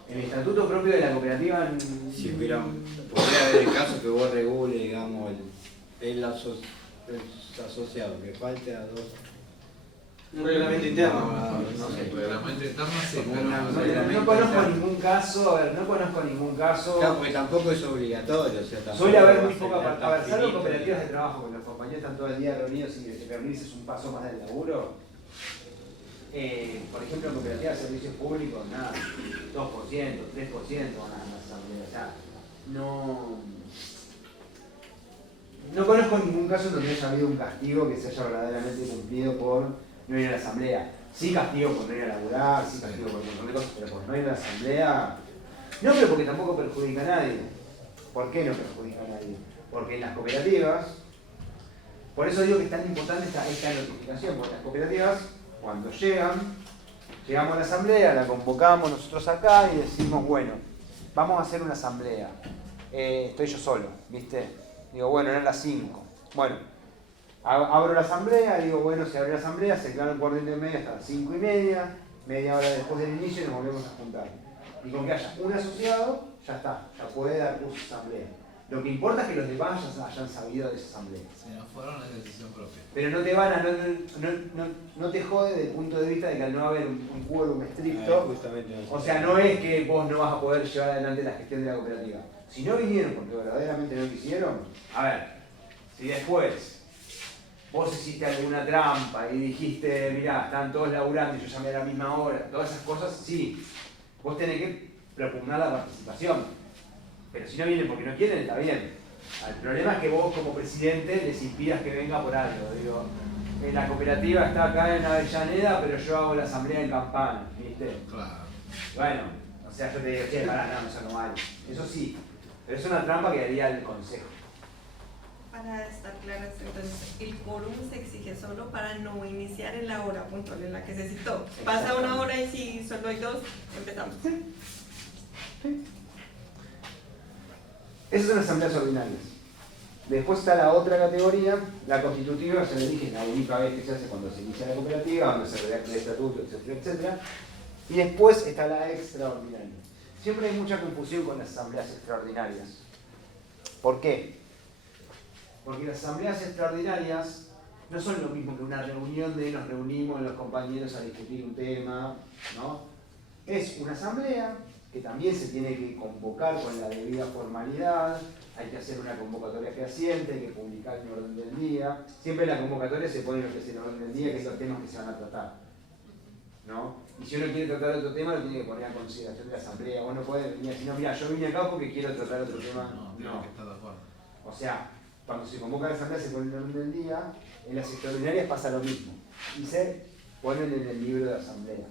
El estatuto propio de la cooperativa... Si hubiera, podría haber el caso que vos regule, digamos, el asociado, que falte a 2. Un reglamento interno. No sé. El reglamento interno sí, Como pero una- No conozco ningún caso, a ver, no conozco ningún caso... Claro, porque tampoco es obligatorio, o sea, tampoco Suele haber va muy a poca ser parte. A ver, salvo finito. cooperativas de trabajo, porque los compañeros están todo el día reunidos y reunirse es un paso más del laburo. Por ejemplo, en cooperativas de servicios públicos, nada, 2%, 3% van a la asamblea. O sea, no conozco ningún caso en donde haya habido un castigo que se haya verdaderamente cumplido por no ir a la asamblea. Sí castigo por no ir a laburar, sí castigo por un montón de cosas, pero por no ir a la asamblea... No, pero porque tampoco perjudica a nadie. ¿Por qué no perjudica a nadie? Porque en las cooperativas Por eso digo que es tan importante esta notificación, porque las cooperativas, cuando llegamos a la asamblea, la convocamos nosotros acá y decimos, bueno, vamos a hacer una asamblea. Estoy yo solo, ¿viste? Digo, bueno, eran las 5. Bueno, abro la asamblea, digo, bueno, se abre la asamblea, se declara un cuarto de media hasta las 5:30, media hora después del inicio y nos volvemos a juntar. Y con que haya un asociado, ya está, ya puede dar curso de asamblea. Lo que importa es que los demás hayan sabido de esa asamblea. Si no fueron, es decisión propia. Pero no te van a, no te jode desde el punto de vista de que al no haber un quórum estricto, Justamente no. o sea, no es que vos no vas a poder llevar adelante la gestión de la cooperativa. Si no vinieron porque verdaderamente no quisieron, a ver, si después vos hiciste alguna trampa y dijiste, mirá, están todos laburando y yo llamé a la misma hora, todas esas cosas, sí, vos tenés que propugnar la participación. Pero si no vienen porque no quieren, está bien. El problema es que vos como presidente les impidas que venga por algo. Digo, la cooperativa está acá en Avellaneda, pero yo hago la asamblea en Campana, ¿viste? Claro. Bueno, o sea, yo te digo, che, pará, no, eso no vale. Eso sí, pero es una trampa que haría el consejo. Para estar claras, entonces, el quórum se exige solo para no iniciar en la hora puntual en la que se citó. Pasa una hora y si solo hay 2, empezamos. Esas son las asambleas ordinarias. Después está la otra categoría, la constitutiva, se le dije, la única vez que se hace cuando se inicia la cooperativa, donde se redacta el estatuto, etcétera, etcétera. Y después está la extraordinaria. Siempre hay mucha confusión con las asambleas extraordinarias. ¿Por qué? Porque las asambleas extraordinarias no son lo mismo que una reunión de nos reunimos los compañeros a discutir un tema, ¿no? Es una asamblea que también se tiene que convocar con la debida formalidad, hay que hacer una convocatoria fehaciente, hay que publicar el orden del día. Siempre en la convocatoria se pone lo que es el orden del día, que son los temas que se van a tratar, ¿no? Y si uno quiere tratar otro tema, lo tiene que poner a consideración de la asamblea. Vos no podés venir así, no, mira, yo vine acá porque quiero tratar otro tema. No, que estar de acuerdo. O sea, cuando se convoca la asamblea se pone el orden del día, en las extraordinarias pasa lo mismo. Y se ponen en el libro de asamblea.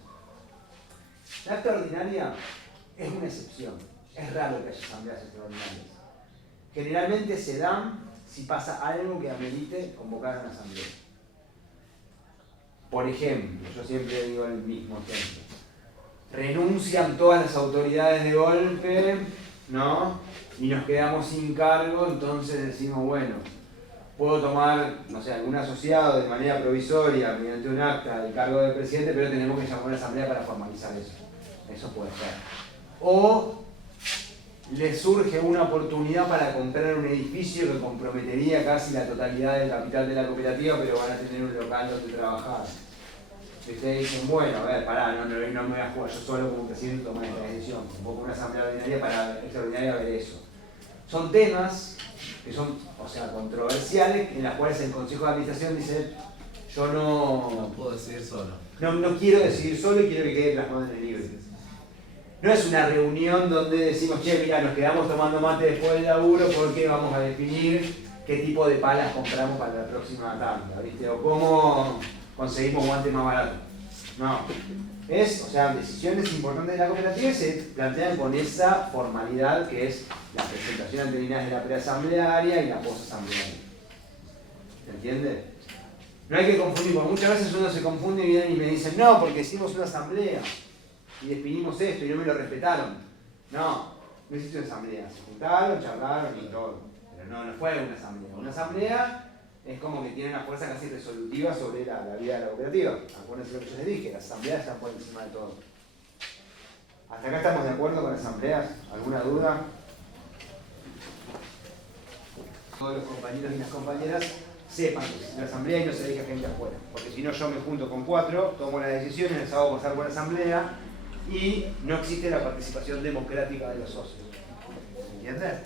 La extraordinaria es una excepción. Es raro que haya asambleas extraordinarias. Generalmente se dan si pasa algo que amerite convocar a una asamblea. Por ejemplo, yo siempre digo el mismo ejemplo. Renuncian todas las autoridades de golpe, ¿no? Y nos quedamos sin cargo, entonces decimos, bueno, puedo tomar, no sé, algún asociado de manera provisoria mediante un acta del cargo de presidente, pero tenemos que llamar a una asamblea para formalizar eso. Eso puede ser. O les surge una oportunidad para comprar un edificio que comprometería casi la totalidad del capital de la cooperativa, pero van a tener un local donde trabajar. Y ustedes dicen, bueno, a ver, pará, no me voy a jugar yo solo como presidente tomar esta decisión. Convoco una asamblea ordinaria para extraordinaria ver eso. Son temas que son, o sea, controversiales, en las cuales el Consejo de Administración dice, yo No puedo decidir solo. no quiero decidir solo y quiero que quede plasmado en el libro. No es una reunión donde decimos, che, mira, nos quedamos tomando mate después del laburo porque vamos a definir qué tipo de palas compramos para la próxima tanda, ¿viste? O cómo conseguimos guantes más baratos. No. O sea, decisiones importantes de la cooperativa se plantean con esa formalidad que es la presentación ante líneas de la preasamblearia y la posasamblearia. ¿Se entiende? No hay que confundir, porque muchas veces uno se confunde y vienen y me dicen, no, porque hicimos una asamblea y definimos esto y no me lo respetaron. No hiciste una asamblea, se juntaron, charlaron y todo. Pero no fue una asamblea. Una asamblea es como que tiene una fuerza casi resolutiva sobre la vida de la cooperativa. Acuérdense lo que yo les dije, las asambleas están por encima de todo. ¿Hasta acá estamos de acuerdo con las asambleas? ¿Alguna duda? Todos los compañeros y las compañeras sepan que la asamblea y no se deja gente afuera. Porque si no, yo me junto con 4, tomo las decisiones, les hago pasar por la asamblea y no existe la participación democrática de los socios. ¿Se entiende?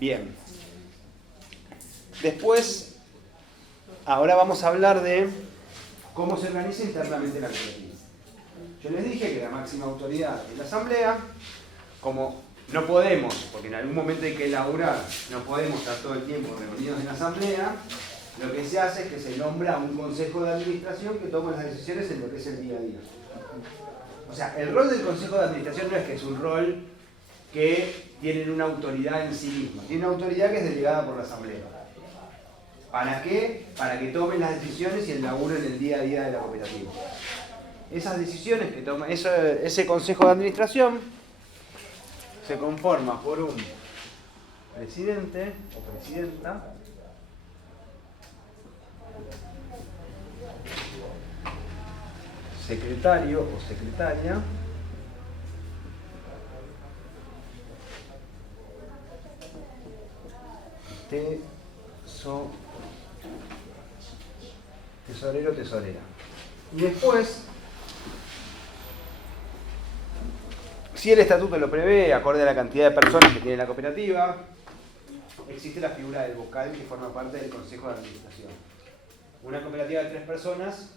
Bien. Después, ahora vamos a hablar de cómo se organiza internamente la cooperativa. Yo les dije que la máxima autoridad es la asamblea, como no podemos, porque en algún momento hay que elaborar, no podemos estar todo el tiempo reunidos en la asamblea, lo que se hace es que se nombra un consejo de administración que toma las decisiones en lo que es el día a día. O sea, el rol del consejo de administración no es que es un rol que tiene una autoridad en sí mismo, tiene una autoridad que es delegada por la asamblea. ¿Para qué? Para que tomen las decisiones y el laburo en el día a día de la cooperativa. Esas decisiones que toma, ese consejo de administración se conforma por un presidente o presidenta, secretario o secretaria, tesorero, tesorera. Y después, si el estatuto lo prevé, acorde a la cantidad de personas que tiene la cooperativa, existe la figura del vocal que forma parte del consejo de administración. Una cooperativa de 3 personas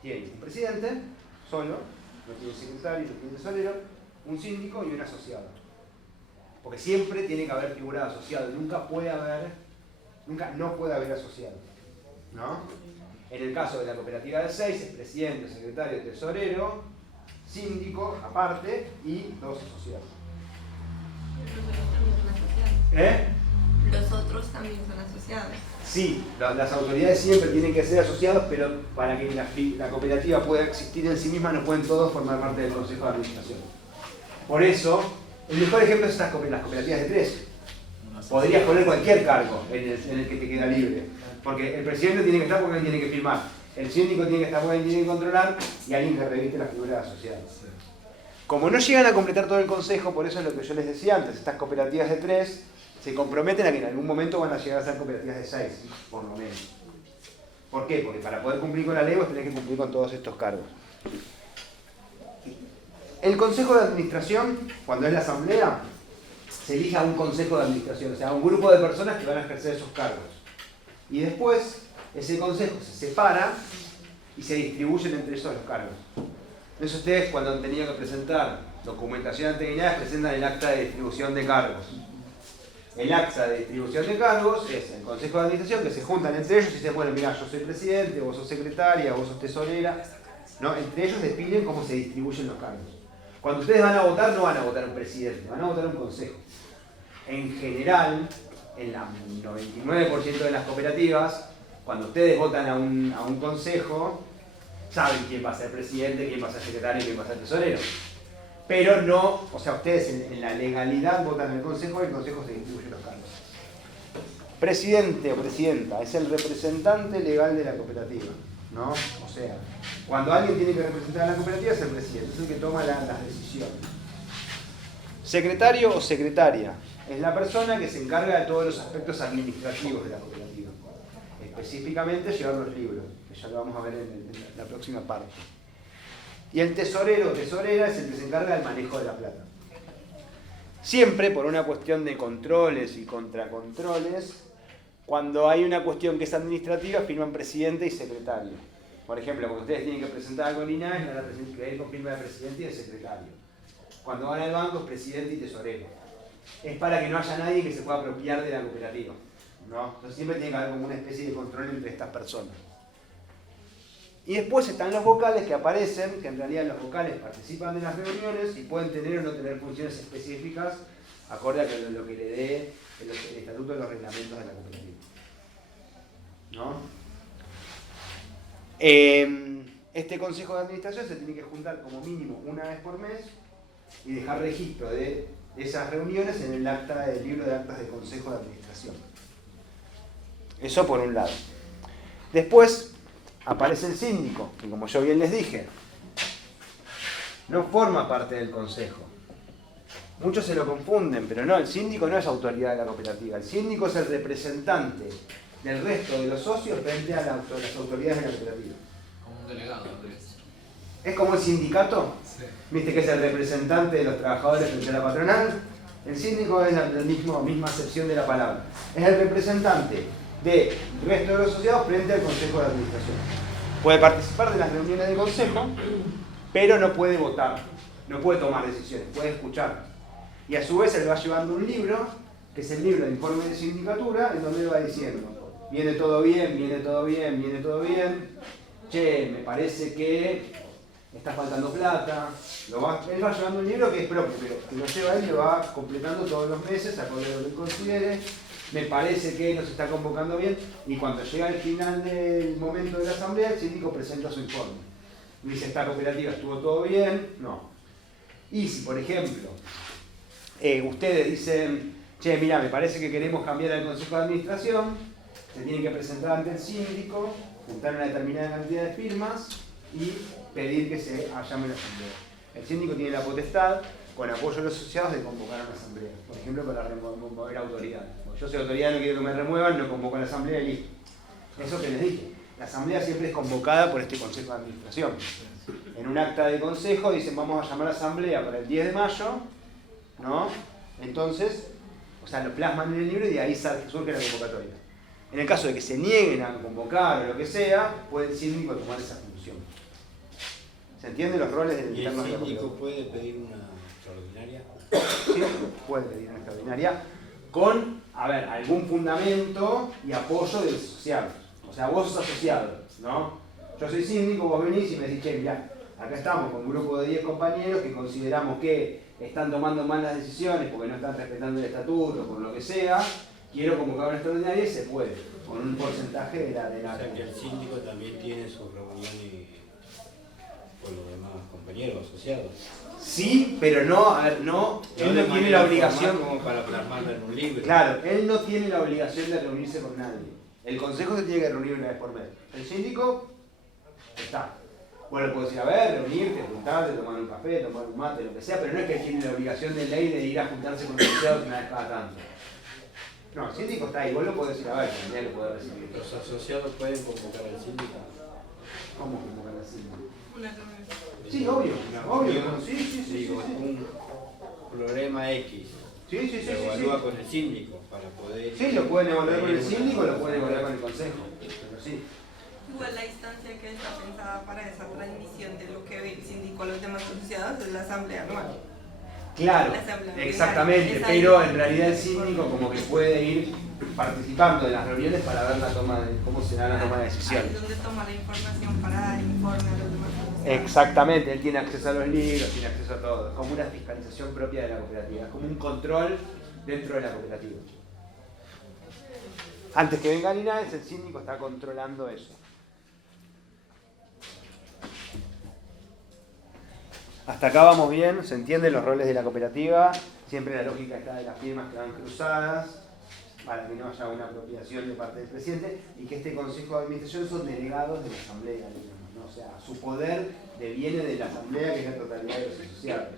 tiene un presidente, solo, no tiene secretario, no tiene tesorero, un síndico y un asociado. Porque siempre tiene que haber figura de asociado, nunca no puede haber asociado, ¿no? En el caso de la cooperativa de 6 es presidente, secretario, tesorero, síndico aparte y 2 asociados. Los otros también son asociados. Sí, las autoridades siempre tienen que ser asociados, pero para que la cooperativa pueda existir en sí misma no pueden todos formar parte del consejo de administración. Por eso, el mejor ejemplo es las cooperativas de 3. Podrías poner cualquier cargo en el que te queda libre. Porque el presidente tiene que estar porque alguien tiene que firmar. El síndico tiene que estar porque alguien tiene que controlar y alguien que reviste la figura de asociado. Como no llegan a completar todo el consejo, por eso es lo que yo les decía antes, estas cooperativas de 3 se comprometen a que en algún momento van a llegar a ser cooperativas de 6, por lo menos. ¿Por qué? Porque para poder cumplir con la ley vos tenés que cumplir con todos estos cargos. El consejo de administración, cuando es la asamblea, se elige a un consejo de administración, o sea, a un grupo de personas que van a ejercer esos cargos. Y después, ese consejo se separa y se distribuyen entre esos los cargos. Entonces ustedes, cuando han tenido que presentar documentación ante Guinadas, presentan el acta de distribución de cargos. El acta de distribución de cargos es el consejo de administración que se juntan entre ellos y dicen, bueno, mira, yo soy presidente, vos sos secretaria, vos sos tesorera. ¿No? Entre ellos definen cómo se distribuyen los cargos. Cuando ustedes van a votar, no van a votar un presidente, van a votar un consejo. En general, en el 99% de las cooperativas, cuando ustedes votan a un consejo, saben quién va a ser presidente, quién va a ser secretario y quién va a ser tesorero. Pero no, o sea, ustedes en la legalidad votan en el consejo y el consejo se distribuye los cargos. Presidente o presidenta es el representante legal de la cooperativa, ¿no? O sea, cuando alguien tiene que representar a la cooperativa es el presidente, es el que toma las decisiones. Secretario o secretaria es la persona que se encarga de todos los aspectos administrativos de la cooperativa. Específicamente llevar los libros, que ya lo vamos a ver en la próxima parte. Y el tesorero o tesorera es el que se encarga del manejo de la plata. Siempre por una cuestión de controles y contracontroles, cuando hay una cuestión que es administrativa, firman presidente y secretario. Por ejemplo, cuando ustedes tienen que presentar algo en INAES, van a pedir con firma de presidente y de secretario. Cuando van al banco es presidente y tesorero. Es para que no haya nadie que se pueda apropiar de la cooperativa, ¿no? Entonces siempre tiene que haber como una especie de control entre estas personas. Y después están los vocales que aparecen, que en realidad los vocales participan de las reuniones y pueden tener o no tener funciones específicas acorde a lo que le dé el estatuto de los reglamentos de la cooperativa, ¿no? Este consejo de administración se tiene que juntar como mínimo una vez por mes y dejar registro de esas reuniones en el acta del libro de actas del consejo de administración. Eso por un lado. Después aparece el síndico, que como yo bien les dije, no forma parte del consejo. Muchos se lo confunden, pero no, el síndico no es autoridad de la cooperativa. El síndico es el representante del resto de los socios frente a las autoridades de la cooperativa. Como un delegado, ¿ves? ¿Es como el sindicato? Sí. ¿Viste que es el representante de los trabajadores frente a la patronal? El síndico es la misma acepción de la palabra. Es el representante del resto de los asociados frente al consejo de administración. Puede participar de las reuniones del consejo, pero no puede votar, no puede tomar decisiones, puede escuchar. Y a su vez él va llevando un libro, que es el libro de informe de sindicatura, en donde va diciendo, viene todo bien, viene todo bien, viene todo bien, che, me parece que está faltando plata. Él va llevando un libro que es propio, pero que lo lleva él y lo va completando todos los meses, acorde a lo que él considere. me parece que no se está convocando bien, y cuando llega el final del momento de la asamblea, el síndico presenta su informe. Dice, esta cooperativa estuvo todo bien, no. Y si, por ejemplo, ustedes dicen, che, mira, me parece que queremos cambiar el consejo de administración, se tienen que presentar ante el síndico, juntar una determinada cantidad de firmas y pedir que se llame una asamblea. El síndico tiene la potestad, con apoyo de los asociados, de convocar a una asamblea. Por ejemplo, para remover autoridades. Yo soy autoridad, no quiero que me remuevan, no convoco a la asamblea y listo. Eso que les dije. La asamblea siempre es convocada por este consejo de administración. En un acta de consejo dicen, vamos a llamar a la asamblea para el 10 de mayo, ¿no? Entonces, o sea, lo plasman en el libro y de ahí surge la convocatoria. En el caso de que se nieguen a convocar o lo que sea, puede el síndico tomar esa función. ¿Se entienden los roles del interno? ¿Y el síndico puede pedir una extraordinaria? Sí, puede pedir una extraordinaria con, a ver, algún fundamento y apoyo de los asociados. O sea, vos sos asociado, ¿no? Yo soy síndico, vos venís y me decís, che, mirá, acá estamos con un grupo de 10 compañeros que consideramos que están tomando malas decisiones porque no están respetando el estatuto, por lo que sea, quiero convocar una extraordinaria y se puede, con un porcentaje de la... O sea que el síndico también tiene sus reuniones con los demás compañeros asociados. Sí, pero no, a ver, no, él no tiene la obligación... Como para plasmarlo en un libro. Claro, él no tiene la obligación de reunirse con nadie. El consejo se tiene que reunir una vez por mes. El síndico está. Bueno, le puedes ir a ver, reunirte, juntarte, tomar un café, tomar un mate, lo que sea, pero no es que él tiene la obligación de ley de ir a juntarse con los asociados una vez cada tanto. No, el síndico está ahí, vos lo podés ir a ver, también lo podés recibir. ¿Los asociados pueden convocar al síndico? ¿Cómo convocar al síndico? Una reunión. Sí, obvio, obvio. Reunión, Sí. digo, un problema X. Sí. Se evalúa con el síndico para poder... Sí, lo pueden evaluar con el síndico, lo pueden evaluar con el consejo, pero sí. Igual la instancia que está pensada para esa transmisión de lo que ve el síndico a los demás asociados es la asamblea anual. Claro, La asamblea exactamente, plenaria. pero en realidad el síndico como que puede ir participando de las reuniones para ver la toma de cómo se da la toma de Ahí decisiones. es donde toma la información para dar informe a los demás asociados. Exactamente, él tiene acceso a los libros, tiene acceso a todo, es como una fiscalización propia de la cooperativa, es como un control dentro de la cooperativa. Antes que venga Linares, el síndico está controlando eso. Hasta acá vamos bien, se entienden los roles de la cooperativa, siempre la lógica está de las firmas que van cruzadas, para que no haya una apropiación de parte del presidente, y que este consejo de administración son delegados de la asamblea, digamos, ¿no? O sea, su poder deviene de la asamblea, que es la totalidad de los asociados.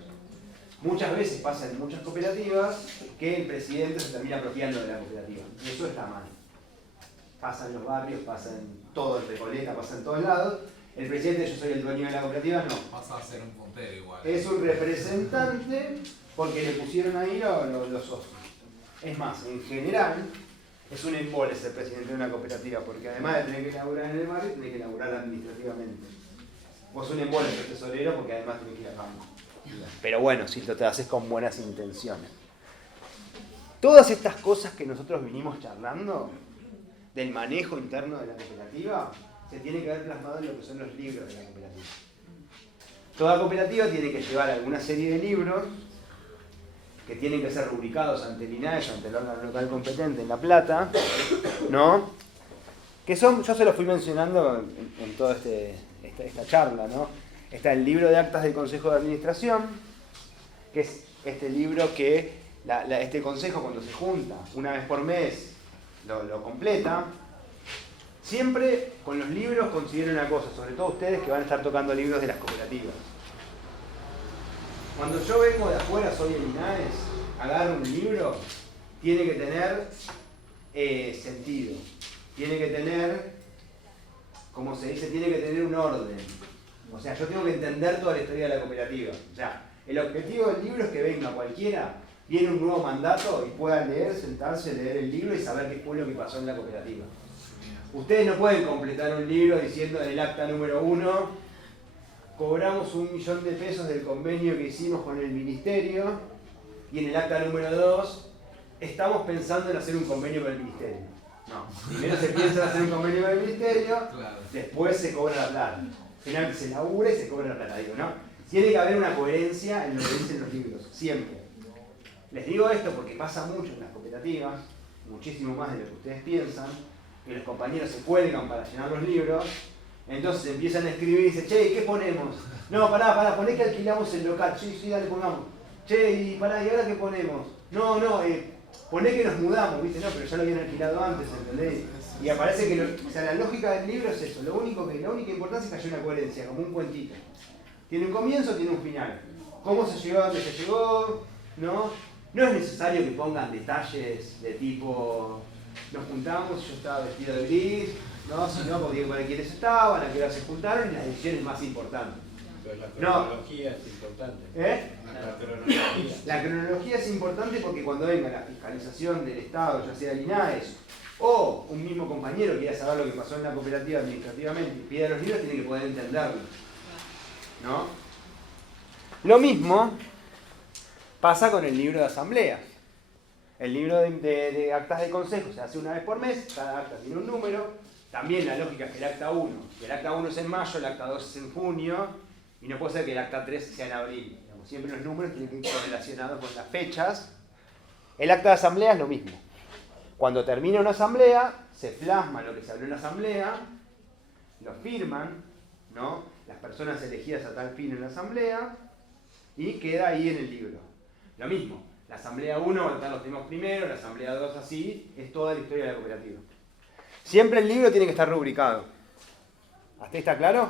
Muchas veces pasa en muchas cooperativas que el presidente se termina apropiando de la cooperativa, y eso está mal. Pasa en los barrios, pasa en todo, en Recoleta, pasa en todos lados. El presidente, yo soy el dueño de la cooperativa, no. Pasa a ser un puntero igual. Es un representante porque le pusieron ahí los socios. Es más, en general, es un embole ser presidente de una cooperativa, porque además de tener que laburar en el barrio, tenés que laburar administrativamente. Vos un embole ser tesorero porque además tenés que ir al banco. Pero bueno, si lo te haces con buenas intenciones. Todas estas cosas que nosotros vinimos charlando, del manejo interno de la cooperativa, se tiene que ver plasmado en lo que son los libros de la cooperativa. Toda cooperativa tiene que llevar alguna serie de libros que tienen que ser rubricados ante el INAES, ante el órgano local competente en La Plata, ¿no? Que son, yo se los fui mencionando en toda esta charla, ¿no? Está el libro de actas del Consejo de Administración, que es este libro que este consejo cuando se junta una vez por mes lo completa. Siempre con los libros considero una cosa, sobre todo ustedes que van a estar tocando libros de las cooperativas. Cuando yo vengo de afuera, soy el INAES, agarro un libro, tiene que tener sentido, tiene que tener, como se dice, tiene que tener un orden. O sea, yo tengo que entender toda la historia de la cooperativa. O sea, el objetivo del libro es que venga cualquiera, viene un nuevo mandato y pueda leer, sentarse, leer el libro y saber qué fue lo que pasó en la cooperativa. Ustedes no pueden completar un libro diciendo en el acta número 1, cobramos 1 millón de pesos del convenio que hicimos con el ministerio, y en el acta número 2, estamos pensando en hacer un convenio con el ministerio. No, primero se piensa en hacer un convenio con el ministerio, después se cobra la plata. Finalmente se labura y se cobra la plata, digo, ¿no? Tiene que haber una coherencia en lo que dicen los libros, siempre. Les digo esto porque pasa mucho en las cooperativas, muchísimo más de lo que ustedes piensan, que los compañeros se cuelgan para llenar los libros, entonces empiezan a escribir y dicen, che, ¿y qué ponemos? No, pará, poné que alquilamos el local, sí, dale, pongamos. Che, y pará, ¿y ahora qué ponemos? No, poné que nos mudamos, ¿viste? No, pero ya lo habían alquilado antes, ¿entendés? Y aparece que, o sea, la lógica del libro es eso, la única importancia es que haya una coherencia, como un cuentito. Tiene un comienzo, tiene un final. ¿Cómo se llegó a donde se llegó? ¿No? No es necesario que pongan detalles de tipo, nos juntamos y yo estaba vestido de gris, ¿no? Sino porque digo para quiénes estaban, a qué hora se juntaron y las decisiones más importantes. Pero la cronología es importante. La cronología. La cronología es importante porque cuando venga la fiscalización del Estado, ya sea el INAES, o un mismo compañero quiera saber lo que pasó en la cooperativa administrativamente y pida los libros, tiene que poder entenderlo, ¿no? Lo mismo pasa con el libro de asambleas. El libro de actas de consejo se hace una vez por mes, cada acta tiene un número. También la lógica es que el acta 1, el acta 1 es en mayo, el acta 2 es en junio, y no puede ser que el acta 3 sea en abril. Digamos, siempre los números tienen que ir correlacionados con las fechas. El acta de asamblea es lo mismo. Cuando termina una asamblea, se plasma lo que se habló en la asamblea, lo firman, ¿no? Las personas elegidas a tal fin en la asamblea, y queda ahí en el libro. Lo mismo, la asamblea 1 van a estar los temas primero, la asamblea 2 así, es toda la historia de la cooperativa. Siempre el libro tiene que estar rubricado. ¿Hasta ahí está claro?